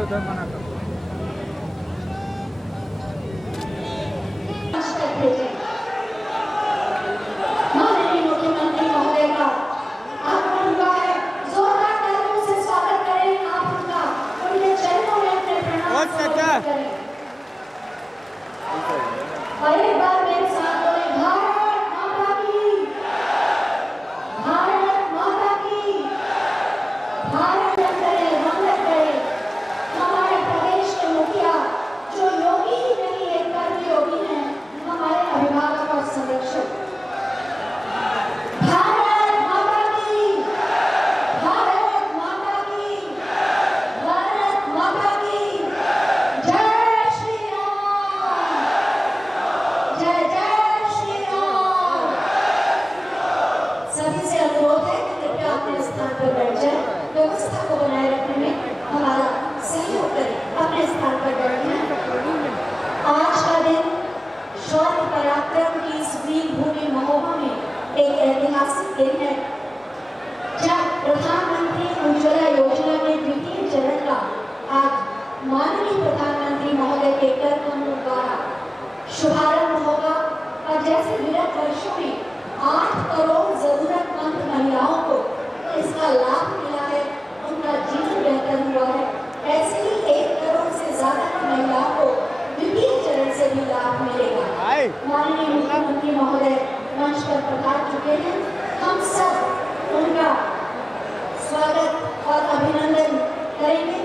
उधर मना कर। माननीय मुख्यमंत्री महोदय का आगमन हुआ है, जोरदार तालियों से स्वागत करें आप उनका, उनके चरणों में अपने प्रणाम समर्पित करें। और एक बार मेरे साथ बोले, भारत माता की, भारत माता की, भारत करें, वंदन करें हमारे प्रदेश के मुखिया जो योगी ही नहीं एक कर्म योगी हैं, हमारे अभिभावक और संरक्षक। भारत माता की, भारत माता की, भारत माता की, जय श्री राम, जय जय श्री राम। सभी से अनुरोध है कि कृपया अपने स्थान पर बैठ जाएं, व्यवस्था को बनाए रखने में हमारा सहयोग करें। अपने स्थान पर बैठना। आज का दिन शौर्य पराक्रम की इस वीर भूमि महोबा में एक ऐतिहासिक दिन है, जब प्रधानमंत्री उज्ज्वला योजना के द्वितीय चरण का आज माननीय प्रधानमंत्री महोदय के कर कमलों द्वारा शुभारंभ होगा। और जैसे विगत वर्षों में 8 करोड़ जरूरतमंद महिलाओं को इसका लाभ मिला है, उनका जीवन बेहतर हुआ है, ऐसे ही 1 करोड़ से ज्यादा की महिलाओं को द्वितीय चरण से भी लाभ मिलेगा। माननीय मुख्यमंत्री महोदय मंच पर पधार चुके हैं। हम सब उनका स्वागत और अभिनंदन करेंगे।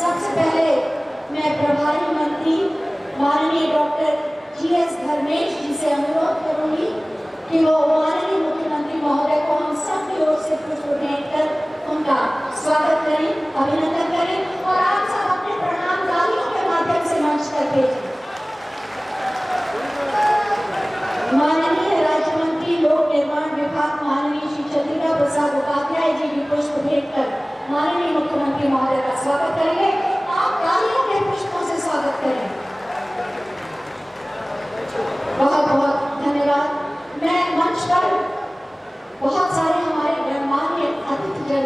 सबसे पहले मैं प्रभारी मंत्री माननीय डॉक्टर GS धर्मेश जी से अनुरोध करूंगी कि वो माननीय मुख्यमंत्री महोदय को हम सब की ओर से पुष्प भेंट कर उनका स्वागत करें, अभिनंदन करें और आप सब अपने प्रणाम तालियों के माध्यम से मंच पर भेजें। माननीय राज्य मंत्री लोक निर्माण विभाग माननीय श्री चंद्रिका प्रसाद उपाध्याय जी भी पुष्प भेंट कर माननीय मुख्यमंत्री महोदय का स्वागत करेंगे। आप तालियों के पुष्पों से स्वागत करें। बहुत बहुत धन्यवाद। मैं मंच पर बहुत सारे हमारे गणमान्य अतिथिजन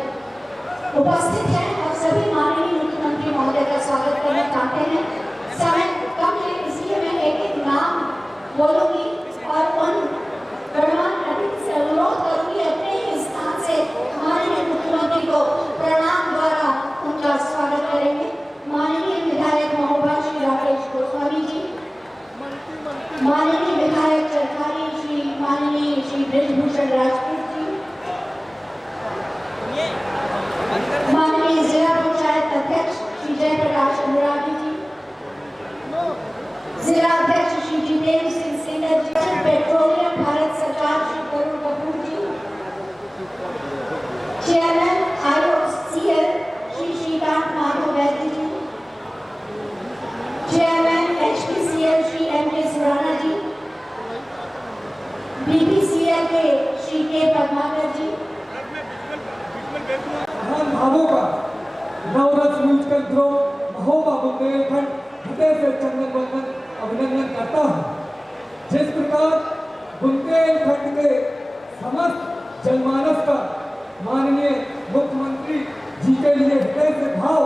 उपस्थित हैं और सभी माननीय मुख्यमंत्री महोदय का स्वागत करना चाहते हैं। समय कम है, इसलिए मैं एक एक नाम बोलूंगी और उन गणमान्य अतिथि से अनुरोध करूंगी अपने ही स्थान से माननीय मुख्यमंत्री को प्रणाम द्वारा उनका स्वागत करेंगे। माननीय विधायक महोबा श्री राकेश गोस्वामी जी, माननीय विधायक चरखारी श्री माननीय श्री ब्रिजभूषण राजपूत जी, माननीय जिला पंचायत अध्यक्ष श्री जयप्रकाश अनुरागी जी, जिला अध्यक्ष श्री जितेंद्र सिंह सेंगर जी, पेट्रोलियम भारत सरकार Shri Tarun Kapoor ji, chairman IOCL Shri Shrikant Madhav Vaidya ji, chairman HPCL Shri MK Surana ji, BPCL के श्री K पद्माकर जी। भावों का नवरस म्यूजिकल ग्रुप महोबा बुंदेलखंड हृदय से चंदन वंदन अभिनंदन करता है। जिस प्रकार बुंदेलखंड के समस्त जनमानस का माननीय मुख्यमंत्री जी के लिए हृदय से भाव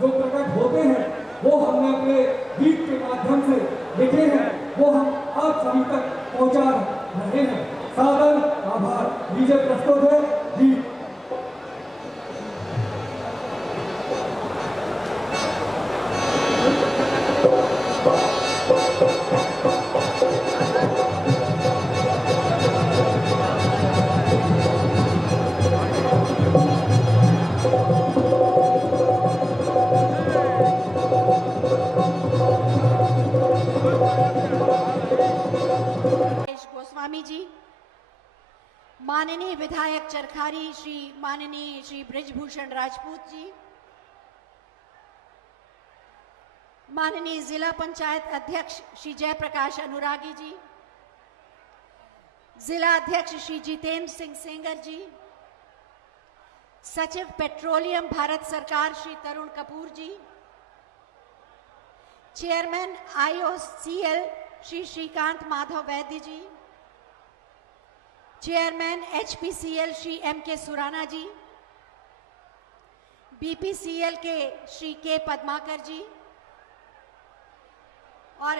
जो प्रकट होते हैं, वो हमने अपने गीत के माध्यम से लिखे हैं, वो हम आप सभी तक पहुंचा रहे हैं। सादर आभार। डीजे प्रस्तुत है गीत। गोस्वामी जी, माननीय विधायक चरखारी श्री माननीय श्री ब्रिजभूषण राजपूत जी, माननीय जिला पंचायत अध्यक्ष श्री जयप्रकाश अनुरागी जी, जिला अध्यक्ष श्री जितेंद्र सिंह सेंगर जी, सचिव पेट्रोलियम भारत सरकार Shri Tarun Kapoor ji, chairman IOCL Shri Shrikant Madhav Vaidya ji, chairman HPCL Shri MK Surana ji, BPCL के श्री के पद्माकर जी, और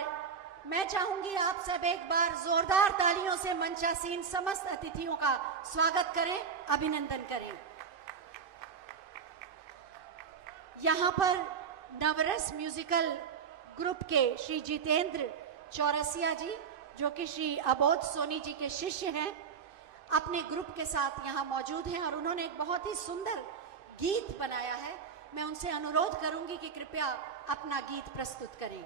मैं चाहूंगी आप सब एक बार जोरदार तालियों से मंचासीन समस्त अतिथियों का स्वागत करें, अभिनंदन करें। यहां पर नवरस म्यूजिकल ग्रुप के श्री जितेंद्र चौरसिया जी, जो कि श्री अबोध सोनी जी के शिष्य हैं, अपने ग्रुप के साथ यहाँ मौजूद हैं और उन्होंने एक बहुत ही सुंदर गीत बनाया है। मैं उनसे अनुरोध करूंगी कि कृपया अपना गीत प्रस्तुत करें।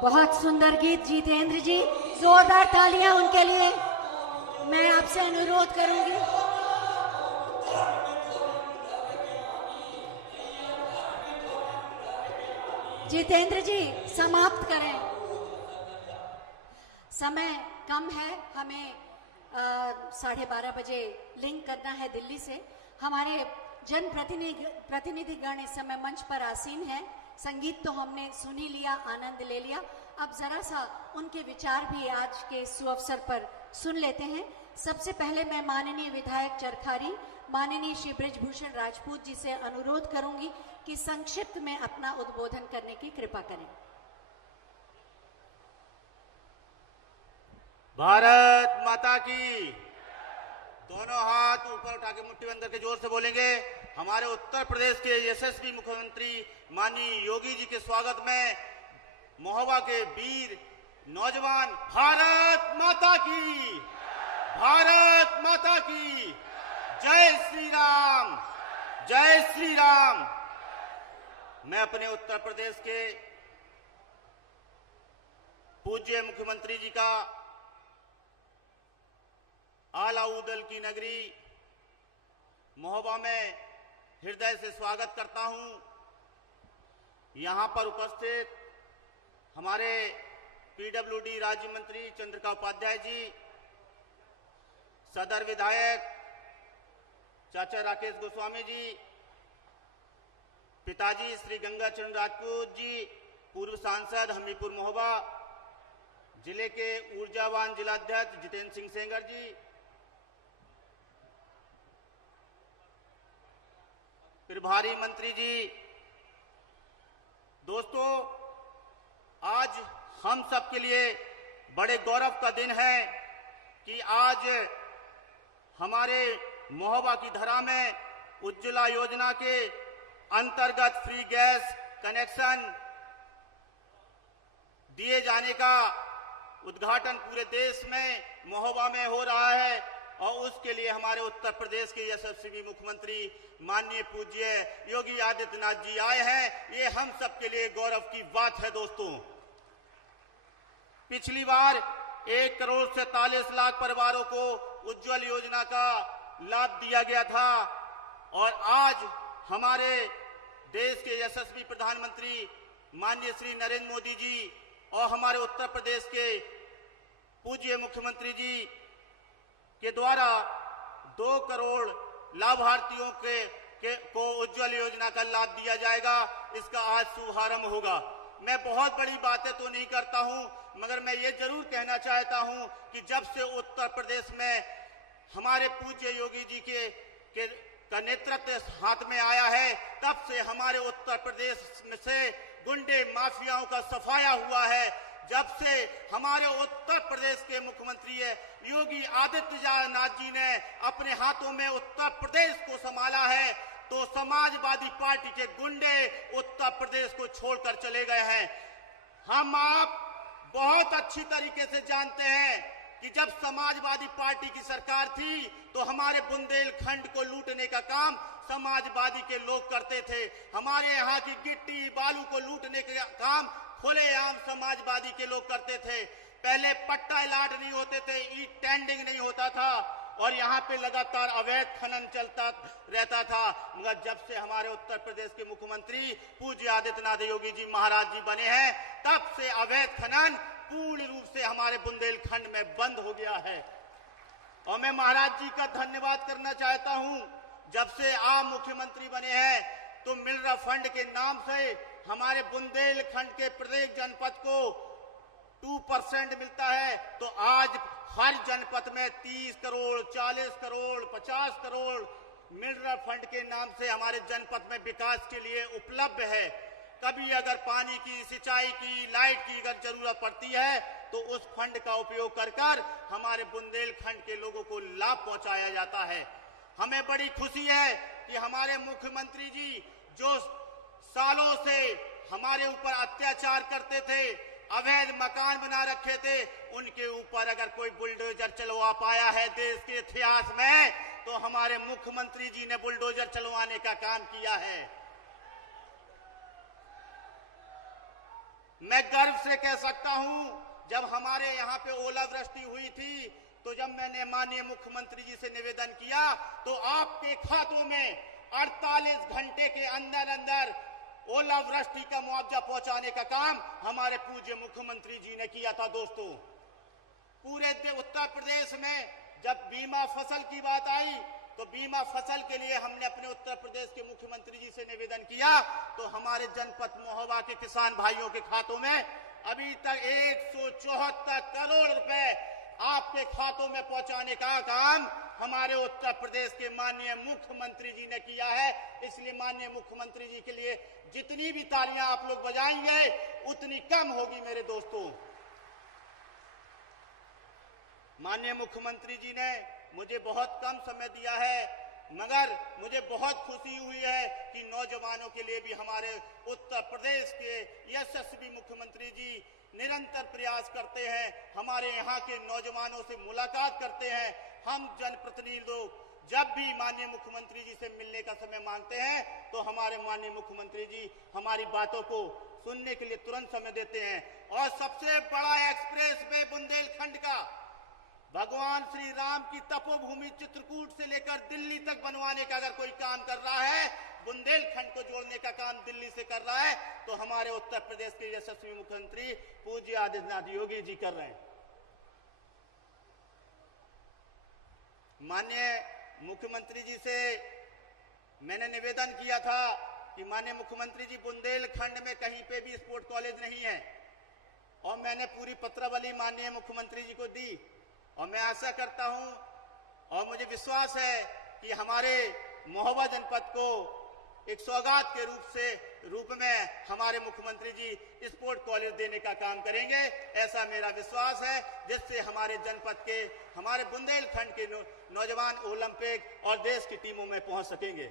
बहुत सुंदर गीत जितेंद्र जी, जोरदार तालियां उनके लिए। मैं आपसे अनुरोध करूंगी, जितेंद्र जी समाप्त करें, समय कम है, हमें 12:30 बजे लिंक करना है दिल्ली से। हमारे जन प्रतिनिधिगण इस समय मंच पर आसीन है। संगीत तो हमने सुन ही लिया, आनंद ले लिया। अब जरा सा उनके विचार भी आज के सुअवसर पर सुन लेते हैं। सबसे पहले मैं माननीय विधायक चरखारी, माननीय श्री बृजभूषण राजपूत जी से अनुरोध करूंगी कि संक्षिप्त में अपना उद्बोधन करने की कृपा करें। भारत माता की। दोनों हाथ ऊपर उठा के मुट्ठी बंद करके जोर से बोलेंगे। हमारे उत्तर प्रदेश के यशस्वी मुख्यमंत्री माननीय योगी जी के स्वागत में महोबा के वीर नौजवान भारत माता की, भारत माता की जय श्री राम, जय श्री राम। मैं अपने उत्तर प्रदेश के पूज्य मुख्यमंत्री जी का आला उदल की नगरी महोबा में हृदय से स्वागत करता हूं। यहां पर उपस्थित हमारे पीडब्ल्यूडी राज्य मंत्री चंद्रिका उपाध्याय जी, सदर विधायक चाचा राकेश गोस्वामी जी, पिताजी श्री गंगाचरण राजपूत जी, पूर्व सांसद हमीरपुर महोबा, जिले के ऊर्जावान जिलाध्यक्ष जितेंद्र सिंह सेंगर जी, प्रभारी मंत्री जी, दोस्तों, आज हम सब के लिए बड़े गौरव का दिन है कि आज हमारे महोबा की धरा में उज्ज्वला योजना के अंतर्गत फ्री गैस कनेक्शन दिए जाने का उद्घाटन पूरे देश में महोबा में हो रहा है और उसके लिए हमारे उत्तर प्रदेश के यशस्वी मुख्यमंत्री माननीय पूज्य योगी आदित्यनाथ जी आए हैं। ये हम सब के लिए गौरव की बात है। दोस्तों, पिछली बार 1,47,00,000 परिवारों को उज्ज्वल योजना का लाभ दिया गया था और आज हमारे देश के यशस्वी प्रधानमंत्री माननीय श्री नरेंद्र मोदी जी और हमारे उत्तर प्रदेश के पूज्य मुख्यमंत्री जी के द्वारा 2 करोड़ लाभार्थियों को उज्ज्वल योजना का लाभ दिया जाएगा। इसका आज शुभारंभ होगा। मैं बहुत बड़ी बातें तो नहीं करता हूं, मगर मैं ये जरूर कहना चाहता हूं कि जब से उत्तर प्रदेश में हमारे पूज्य योगी जी का नेतृत्व हाथ में आया है, तब से हमारे उत्तर प्रदेश में से गुंडे माफियाओं का सफाया हुआ है। जब से हमारे उत्तर प्रदेश के मुख्यमंत्री योगी आदित्यनाथ जी ने अपने हाथों में उत्तर प्रदेश को संभाला है, तो समाजवादी पार्टी के गुंडे उत्तर प्रदेश को छोड़कर चले गए हैं। हम आप बहुत अच्छी तरीके से जानते हैं कि जब समाजवादी पार्टी की सरकार थी तो हमारे बुंदेलखंड को लूटने का काम समाजवादी के लोग करते थे। हमारे यहाँ की गिट्टी बालू को लूटने का काम खुलेआम समाजवादी के लोग करते थे। पहले पट्टा अलाट नहीं होते थे, ईट टेंडिंग नहीं होता था और यहाँ पे लगातार अवैध खनन चलता रहता था। मगर जब से हमारे उत्तर प्रदेश के मुख्यमंत्री पूज्य आदित्यनाथ योगी जी महाराज जी बने हैं, तब से अवैध खनन पूर्ण रूप से हमारे बुंदेलखंड में बंद हो गया है। और मैं महाराज जी का धन्यवाद करना चाहता हूं। जब से आप मुख्यमंत्री बने हैं तो मिनरल फंड के नाम से हमारे बुंदेलखंड के प्रत्येक जनपद को 2% मिलता है, तो आज हर जनपद में 30 करोड़, 40 करोड़, 50 करोड़ मिनरल फंड के नाम से हमारे जनपद में विकास के लिए उपलब्ध है। कभी अगर पानी की, सिंचाई की, लाइट की अगर जरूरत पड़ती है तो उस फंड का उपयोग कर हमारे बुंदेलखंड के लोगों को लाभ पहुंचाया जाता है। हमें बड़ी खुशी है कि हमारे मुख्यमंत्री जी जो सालों से हमारे ऊपर अत्याचार करते थे, अवैध मकान बना रखे थे, उनके ऊपर अगर कोई बुलडोजर चलवा पाया है देश के इतिहास में तो हमारे मुख्यमंत्री जी ने बुलडोजर चलवाने का काम किया है। मैं गर्व से कह सकता हूं, जब हमारे यहाँ पे ओलावृष्टि हुई थी तो जब मैंने माननीय मुख्यमंत्री जी से निवेदन किया तो आपके खातों में 48 घंटे के अंदर अंदर ओलावृष्टि का मुआवजा पहुंचाने का काम हमारे पूज्य मुख्यमंत्री जी ने किया था। दोस्तों, पूरे उत्तर प्रदेश में जब बीमा फसल की बात आई तो बीमा फसल के लिए हमने अपने उत्तर प्रदेश के मुख्यमंत्री जी से निवेदन किया तो हमारे जनपद महोबा के किसान भाइयों के खातों में अभी तक 174 करोड़ रुपए आपके खातों में पहुंचाने का काम हमारे उत्तर प्रदेश के माननीय मुख्यमंत्री जी ने किया है। इसलिए माननीय मुख्यमंत्री जी के लिए जितनी भी तालियां आप लोग बजाएंगे उतनी कम होगी मेरे दोस्तों। माननीय मुख्यमंत्री जी ने मुझे बहुत कम समय दिया है, मगर मुझे बहुत खुशी हुई है कि नौजवानों के लिए भी हमारे उत्तर प्रदेश के यशस्वी मुख्यमंत्री जी निरंतर प्रयास करते हैं, हमारे यहाँ के नौजवानों से मुलाकात करते हैं। हम जनप्रतिनिधि लोग जब भी माननीय मुख्यमंत्री जी से मिलने का समय मांगते हैं तो हमारे माननीय मुख्यमंत्री जी हमारी बातों को सुनने के लिए तुरंत समय देते हैं। और सबसे बड़ा एक्सप्रेस वे बुंदेलखंड का भगवान श्री राम की तपोभूमि चित्रकूट से लेकर दिल्ली तक बनवाने का अगर कोई काम कर रहा है, बुंदेलखंड को जोड़ने का काम दिल्ली से कर रहा है, तो हमारे उत्तर प्रदेश के यशस्वी मुख्यमंत्री पूज्य आदित्यनाथ योगी जी कर रहे हैं। माननीय मुख्यमंत्री जी से मैंने निवेदन किया था कि माननीय मुख्यमंत्री जी, बुंदेलखंड में कहीं पे भी स्पोर्ट कॉलेज नहीं है, और मैंने पूरी पत्रावली माननीय मुख्यमंत्री जी को दी। और मैं आशा करता हूं और मुझे विश्वास है कि हमारे महोबा जनपद को एक सौगात के रूप में हमारे मुख्यमंत्री जी स्पोर्ट कॉलेज देने का काम करेंगे। ऐसा मेरा विश्वास है, जिससे हमारे जनपद के, हमारे बुंदेलखंड के नौजवान ओलंपिक और देश की टीमों में पहुंच सकेंगे।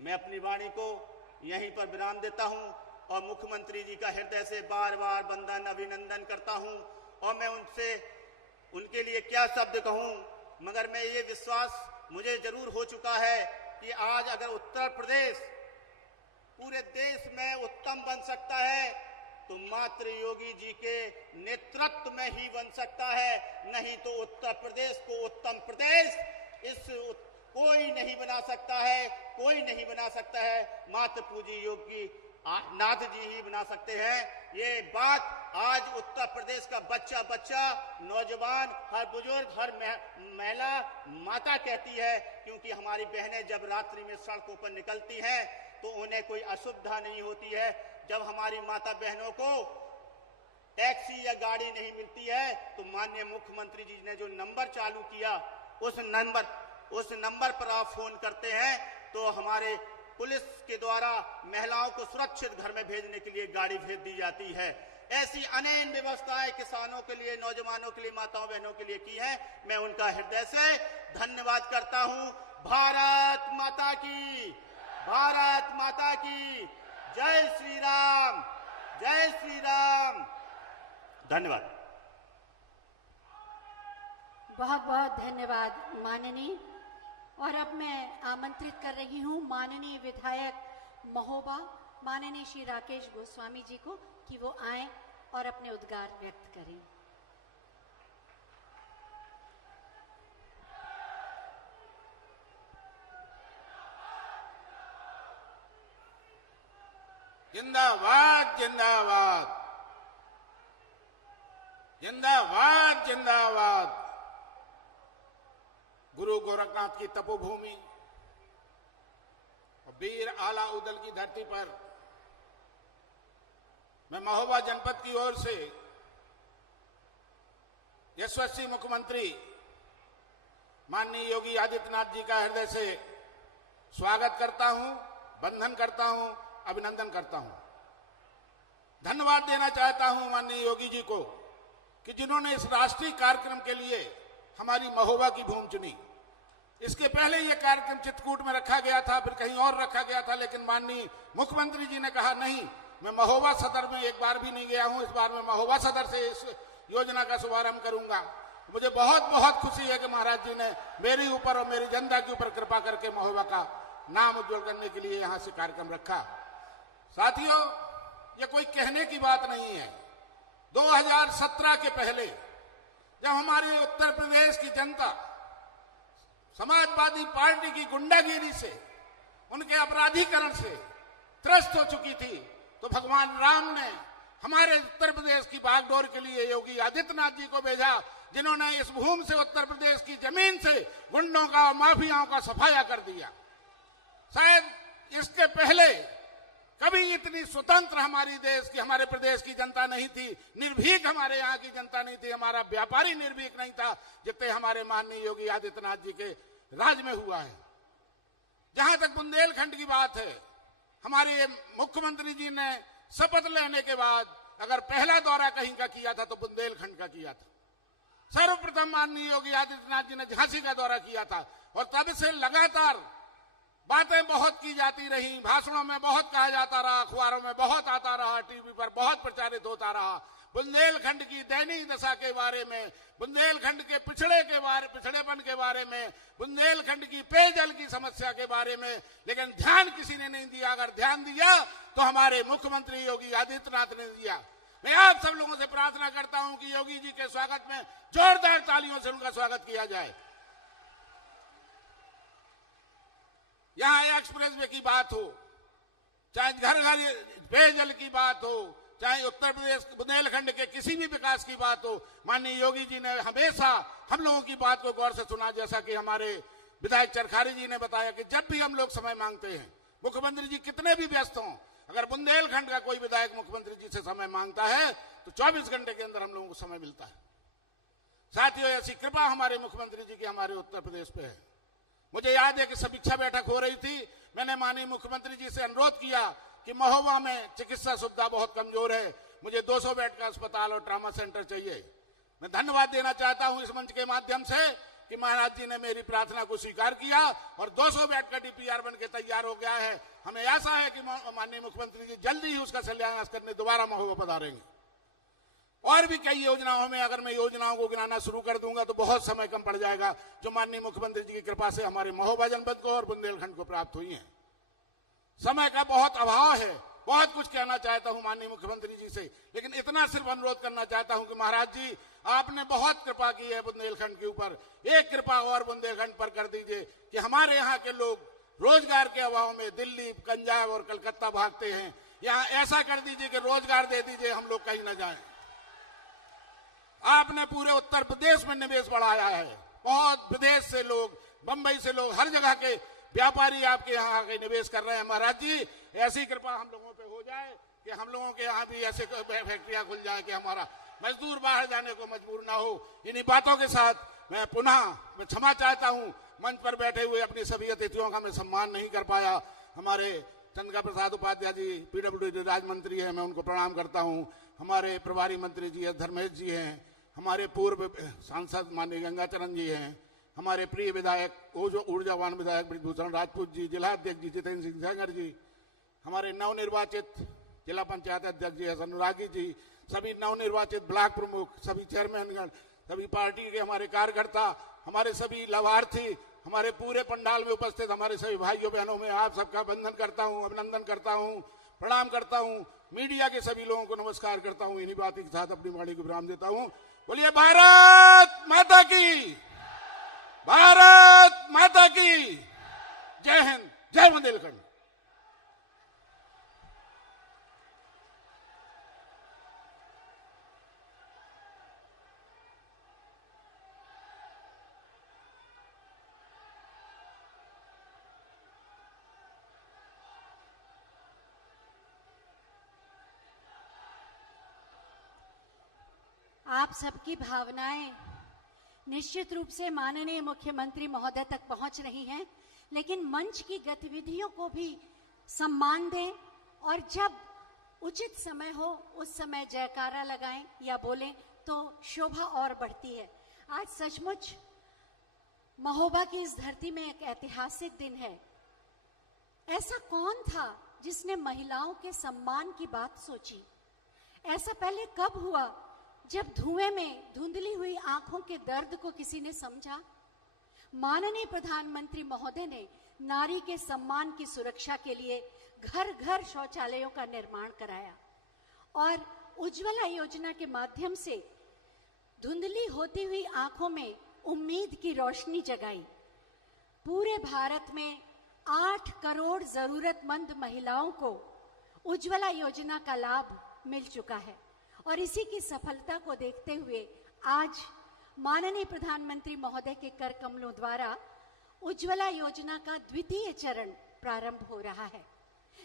मैं अपनी वाणी को यहीं पर विराम देता हूं और मुख्यमंत्री जी का हृदय से बार बार वंदन अभिनंदन करता हूं। और मैं उनके लिए क्या शब्द कहूं, मगर मैं ये विश्वास मुझे जरूर हो चुका है कि आज अगर उत्तर प्रदेश पूरे देश में उत्तम बन सकता है तो मात्र योगी जी के नेतृत्व में ही बन सकता है, नहीं तो उत्तर प्रदेश को उत्तम प्रदेश कोई नहीं बना सकता है, कोई नहीं बना सकता है, मात्र पूज्य योगी नाथ जी ही बना सकते हैं। ये बात आज उत्तर प्रदेश का बच्चा बच्चा, नौजवान, हर बुजुर्ग, हर महिला माता कहती है, क्योंकि हमारी बहनें जब रात्रि में सड़कों पर निकलती हैं तो उन्हें कोई असुविधा नहीं होती है। जब हमारी माता बहनों को टैक्सी या गाड़ी नहीं मिलती है तो माननीय मुख्यमंत्री जी ने जो नंबर चालू किया उस नंबर पर आप फोन करते हैं तो हमारे पुलिस के द्वारा महिलाओं को सुरक्षित घर में भेजने के लिए गाड़ी भेज दी जाती है। ऐसी अनेक व्यवस्थाएं किसानों के लिए, नौजवानों के लिए, माताओं बहनों के लिए की है। मैं उनका हृदय से धन्यवाद करता हूं। भारत माता की, भारत माता की जय श्री राम, जय श्री राम। धन्यवाद। बहुत बहुत धन्यवाद माननीय। और अब मैं आमंत्रित कर रही हूं माननीय विधायक महोबा माननीय श्री राकेश गोस्वामी जी को कि वो आएं और अपने उद्गार व्यक्त करें। जिंदाबाद जिंदाबाद जिंदाबाद जिंदाबाद। गुरु गोरखनाथ की तपोभूमि और वीर आला उदल की धरती पर मैं महोबा जनपद की ओर से यशस्वी मुख्यमंत्री माननीय योगी आदित्यनाथ जी का हृदय से स्वागत करता हूं, वंदन करता हूं, अभिनंदन करता हूं। धन्यवाद देना चाहता हूं माननीय योगी जी को कि जिन्होंने इस राष्ट्रीय कार्यक्रम के लिए हमारी महोबा की भूमि चुनी। इसके पहले यह कार्यक्रम चित्रकूट में रखा गया था, फिर कहीं और रखा गया था, लेकिन माननीय मुख्यमंत्री जी ने कहा नहीं, मैं महोबा सदर में एक बार भी नहीं गया हूं, इस बार मैं महोबा सदर से इस योजना का शुभारंभ करूंगा। मुझे बहुत बहुत खुशी है कि महाराज जी ने मेरे ऊपर और मेरी जनता के ऊपर कृपा करके महोबा का नाम उज्जवल करने के लिए यहां से कार्यक्रम रखा। साथियों, यह कोई कहने की बात नहीं है, 2017 के पहले जब हमारे उत्तर प्रदेश की जनता समाजवादी पार्टी की गुंडागिरी से, उनके अपराधीकरण से त्रस्त हो चुकी थी, तो भगवान राम ने हमारे उत्तर प्रदेश की बागडोर के लिए योगी आदित्यनाथ जी को भेजा, जिन्होंने इस भूमि से, उत्तर प्रदेश की जमीन से गुंडों का और माफियाओं का सफाया कर दिया। शायद इसके पहले कभी इतनी स्वतंत्र हमारे प्रदेश की जनता नहीं थी, निर्भीक हमारे यहाँ की जनता नहीं थी, हमारा व्यापारी निर्भीक नहीं था जितने हमारे माननीय योगी आदित्यनाथ जी के राज में हुआ है। जहां तक बुंदेलखंड की बात है, हमारे मुख्यमंत्री जी ने शपथ लेने के बाद अगर पहला दौरा कहीं का किया था तो बुंदेलखंड का किया था। सर्वप्रथम माननीय योगी आदित्यनाथ जी ने झांसी का दौरा किया था और तब से लगातार बातें बहुत की जाती रही, भाषणों में बहुत कहा जाता रहा, अखबारों में बहुत आता रहा, टीवी पर बहुत प्रचारित होता रहा, बुंदेलखंड की दयनीय दशा के बारे में, बुंदेलखंड के पिछड़ेपन के बारे में, बुंदेलखंड की पेयजल की समस्या के बारे में, लेकिन ध्यान किसी ने नहीं दिया। अगर ध्यान दिया तो हमारे मुख्यमंत्री योगी आदित्यनाथ ने दिया। मैं आप सब लोगों से प्रार्थना करता हूं कि योगी जी के स्वागत में जोरदार तालियों से उनका स्वागत किया जाए। यहां एक्सप्रेसवे की बात हो, चाहे घर घर पेयजल की बात हो, चाहे उत्तर प्रदेश बुंदेलखंड के किसी भी विकास की बात हो, माननीय योगी जी ने हमेशा हम लोगों की बात को गौर से सुना। जैसा कि हमारे विधायक चरखारी जी ने बताया कि जब भी हम लोग समय मांगते हैं, मुख्यमंत्री जी कितने भी व्यस्त हों, अगर बुंदेलखंड का कोई विधायक मुख्यमंत्री जी से समय मांगता है तो 24 घंटे के अंदर हम लोगों को समय मिलता है। साथियों, ऐसी कृपा हमारे मुख्यमंत्री जी की हमारे उत्तर प्रदेश पे है। मुझे याद है कि समीक्षा बैठक हो रही थी, मैंने माननीय मुख्यमंत्री जी से अनुरोध किया कि महोबा में चिकित्सा सुविधा बहुत कमजोर है, मुझे 200 बेड का अस्पताल और ट्रामा सेंटर चाहिए। मैं धन्यवाद देना चाहता हूं इस मंच के माध्यम से कि महाराज जी ने मेरी प्रार्थना को स्वीकार किया और 200 बेड का डीपीआर बन के तैयार हो गया है। हमें आशा है कि माननीय मुख्यमंत्री जी जल्दी ही उसका शिलान्यास करने दोबारा महोबा पधारेंगे। और भी कई योजनाओं में अगर मैं योजनाओं को गिनाना शुरू कर दूंगा तो बहुत समय कम पड़ जाएगा, जो माननीय मुख्यमंत्री जी की कृपा से हमारे महोबा जनपद को और बुंदेलखंड को प्राप्त हुई है। समय का बहुत अभाव है, बहुत कुछ कहना चाहता हूं माननीय मुख्यमंत्री जी से, लेकिन इतना सिर्फ अनुरोध करना चाहता हूं कि महाराज जी आपने बहुत कृपा की है बुंदेलखंड के ऊपर, एक कृपा और बुंदेलखंड पर कर दीजिए कि हमारे यहाँ के लोग रोजगार के अभाव में दिल्ली, पंजाब और कलकत्ता भागते हैं, यहाँ ऐसा कर दीजिए कि रोजगार दे दीजिए, हम लोग कहीं न जाएं। आपने पूरे उत्तर प्रदेश में निवेश बढ़ाया है, बहुत विदेश से लोग, बंबई से लोग, हर जगह के व्यापारी आपके यहाँ आके निवेश कर रहे हैं। महाराज जी ऐसी कृपा हम लोगों पे हो जाए कि हम लोगों के यहाँ भी ऐसे फैक्ट्रियां खुल जाए कि हमारा मजदूर बाहर जाने को मजबूर ना हो। इन्हीं बातों के साथ मैं पुनः क्षमा चाहता हूँ, मंच पर बैठे हुए अपनी सभी अतिथियों का मैं सम्मान नहीं कर पाया। हमारे चंद्रिका प्रसाद उपाध्याय जी पीडब्ल्यूडी राज्य मंत्री है, मैं उनको प्रणाम करता हूँ। हमारे प्रभारी मंत्री जी धर्मेश जी हैं, हमारे पूर्व सांसद माननीय गंगाचरण जी हैं, हमारे प्रिय विधायक ऊर्जावान विधायक ब्रजभूषण राजपूत जी, जिला अध्यक्ष जी जितेंद्र सिंह सेंगर जी, हमारे नवनिर्वाचित जिला पंचायत अध्यक्ष जी अनुरागी जी, सभी नवनिर्वाचित ब्लॉक प्रमुख, सभी चेयरमैनगण, सभी पार्टी के हमारे कार्यकर्ता, हमारे सभी लाभार्थी, हमारे पूरे पंडाल में उपस्थित हमारे सभी भाइयों बहनों में आप सबका वंदन करता हूं, अभिनंदन करता हूं, प्रणाम करता हूं। मीडिया के सभी लोगों को नमस्कार करता हूं। इन्हीं बातों के साथ अपनी वाणी को विराम देता हूं। बोलिए भारत माता की, भारत माता की जय हिंद, जय बुंदेलखंड। आप सबकी भावनाएं निश्चित रूप से माननीय मुख्यमंत्री महोदय तक पहुंच रही हैं, लेकिन मंच की गतिविधियों को भी सम्मान दें और जब उचित समय हो उस समय जयकारा लगाएं या बोलें तो शोभा और बढ़ती है। आज सचमुच महोबा की इस धरती में एक ऐतिहासिक दिन है। ऐसा कौन था जिसने महिलाओं के सम्मान की बात सोची? ऐसा पहले कब हुआ जब धुएं में धुंधली हुई आंखों के दर्द को किसी ने समझा? माननीय प्रधानमंत्री महोदय ने नारी के सम्मान की सुरक्षा के लिए घर घर शौचालयों का निर्माण कराया और उज्ज्वला योजना के माध्यम से धुंधली होती हुई आंखों में उम्मीद की रोशनी जगाई। पूरे भारत में 8 करोड़ जरूरतमंद महिलाओं को उज्ज्वला योजना का लाभ मिल चुका है और इसी की सफलता को देखते हुए आज माननीय प्रधानमंत्री महोदय के कर कमलों द्वारा उज्ज्वला योजना का द्वितीय चरण प्रारंभ हो रहा है।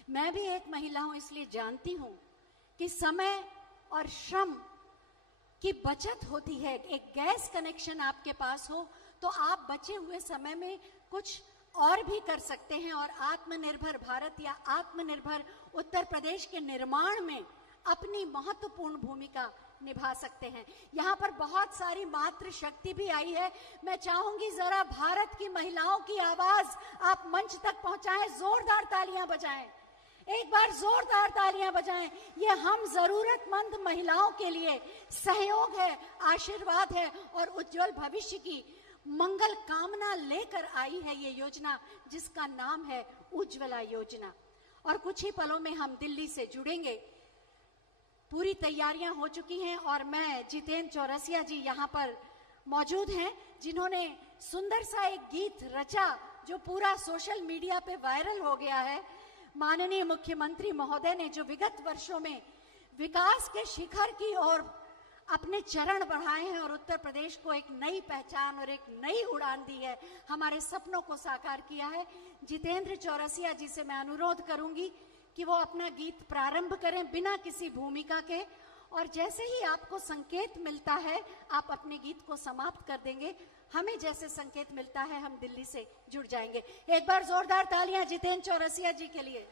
मैं भी एक महिला हूं, इसलिए जानती हूं कि समय और श्रम की बचत होती है। एक गैस कनेक्शन आपके पास हो तो आप बचे हुए समय में कुछ और भी कर सकते हैं और आत्मनिर्भर भारत या आत्मनिर्भर उत्तर प्रदेश के निर्माण में अपनी महत्वपूर्ण भूमिका निभा सकते हैं। यहाँ पर बहुत सारी मातृ शक्ति भी आई है। मैं चाहूंगी जरा भारत की महिलाओं की आवाज आप मंच तक पहुंचाएं, जोरदार तालियां बजाएं, एक बार जोरदार तालियां बजाएं। ये हम जरूरतमंद महिलाओं के लिए सहयोग है, आशीर्वाद है और उज्जवल भविष्य की मंगल कामना लेकर आई है ये योजना, जिसका नाम है उज्ज्वला योजना। और कुछ ही पलों में हम दिल्ली से जुड़ेंगे। पूरी तैयारियां हो चुकी हैं और मैं जितेंद्र चौरसिया जी यहाँ पर मौजूद हैं, जिन्होंने सुंदर सा एक गीत रचा जो पूरा सोशल मीडिया पे वायरल हो गया है। माननीय मुख्यमंत्री महोदय ने जो विगत वर्षों में विकास के शिखर की ओर अपने चरण बढ़ाए हैं और उत्तर प्रदेश को एक नई पहचान और एक नई उड़ान दी है, हमारे सपनों को साकार किया है। जितेंद्र चौरसिया जी से मैं अनुरोध करूंगी कि वो अपना गीत प्रारंभ करें बिना किसी भूमिका के, और जैसे ही आपको संकेत मिलता है आप अपने गीत को समाप्त कर देंगे। हमें जैसे संकेत मिलता है हम दिल्ली से जुड़ जाएंगे। एक बार जोरदार तालियां जितेंद्र चौरसिया जी के लिए।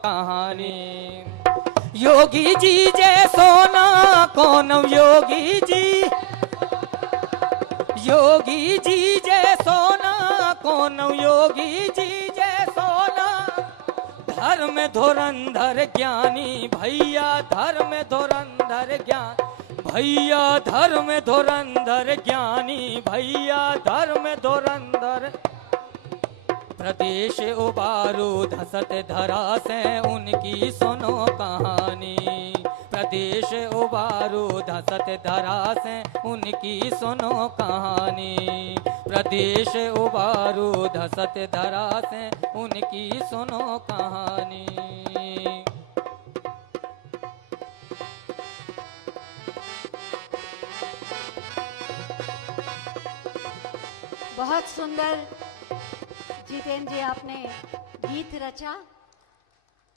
कहानी। योगी जी जय सोना कौन योगी जी, योगी जी जय सोना कौन योगी जी जय सोना। धर्म धुरंधर ज्ञानी भैया, धर्म धुरंधर ज्ञान भैया, धर्म धुरंधर ज्ञानी भैया, धर्म धुरंधर। प्रदेश उबारू धसत धरा से उनकी सुनो कहानी। प्रदेश उबारू धसत धरा से उनकी सुनो कहानी। प्रदेश उबारू धसत धरा से उनकी सुनो कहानी। बहुत सुंदर जितेंद्र जी आपने गीत रचा।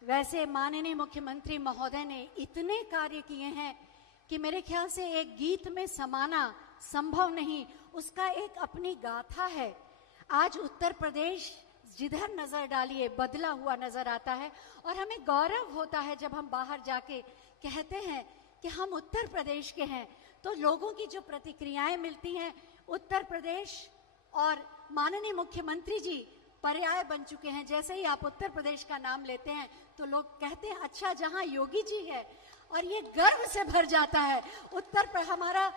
वैसे माननीय मुख्यमंत्री महोदय ने इतने कार्य किए हैं कि मेरे ख्याल से एक गीत में समाना संभव नहीं, उसका एक अपनी गाथा है। आज उत्तर प्रदेश जिधर नजर डालिए बदला हुआ नजर आता है और हमें गौरव होता है जब हम बाहर जाके कहते हैं कि हम उत्तर प्रदेश के हैं, तो लोगों की जो प्रतिक्रियाएं मिलती हैं, उत्तर प्रदेश और माननीय मुख्यमंत्री जी पर्याय बन चुके हैं। जैसे ही आप उत्तर प्रदेश का नाम लेते हैं तो लोग कहते हैं अच्छा जहां योगी जी है, और ये गर्व से भर जाता है। उत्तर पर हमारा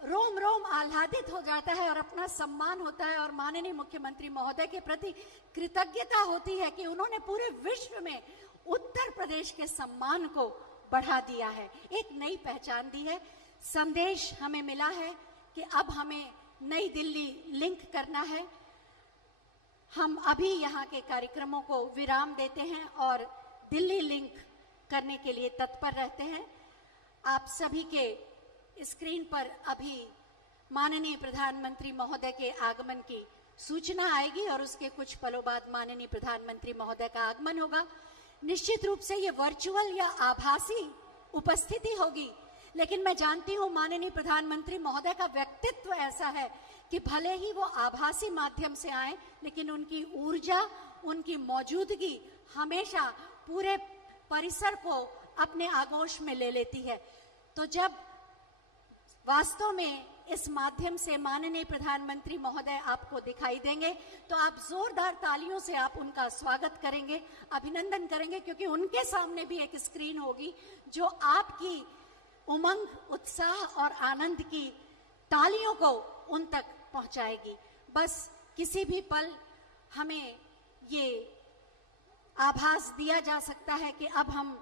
रोम रोम आह्लादित हो जाता है और अपना सम्मान होता है और माननीय मुख्यमंत्री महोदय के प्रति कृतज्ञता होती है कि उन्होंने पूरे विश्व में उत्तर प्रदेश के सम्मान को बढ़ा दिया है, एक नई पहचान दी है। संदेश हमें मिला है कि अब हमें नई दिल्ली लिंक करना है। हम अभी यहाँ के कार्यक्रमों को विराम देते हैं और दिल्ली लिंक करने के लिए तत्पर रहते हैं। आप सभी के स्क्रीन पर अभी माननीय प्रधानमंत्री महोदय के आगमन की सूचना आएगी और उसके कुछ पलों बाद माननीय प्रधानमंत्री महोदय का आगमन होगा। निश्चित रूप से ये वर्चुअल या आभासी उपस्थिति होगी, लेकिन मैं जानती हूँ माननीय प्रधानमंत्री महोदय का व्यक्तित्व ऐसा है कि भले ही वो आभासी माध्यम से आए, लेकिन उनकी ऊर्जा, उनकी मौजूदगी हमेशा पूरे परिसर को अपने आगोश में ले लेती है। तो जब वास्तव में इस माध्यम से माननीय प्रधानमंत्री महोदय आपको दिखाई देंगे तो आप जोरदार तालियों से आप उनका स्वागत करेंगे, अभिनंदन करेंगे, क्योंकि उनके सामने भी एक स्क्रीन होगी जो आपकी उमंग, उत्साह और आनंद की तालियों को उन तक पहुंचाएगी। बस किसी भी पल हमें ये आभास दिया जा सकता है कि अब हम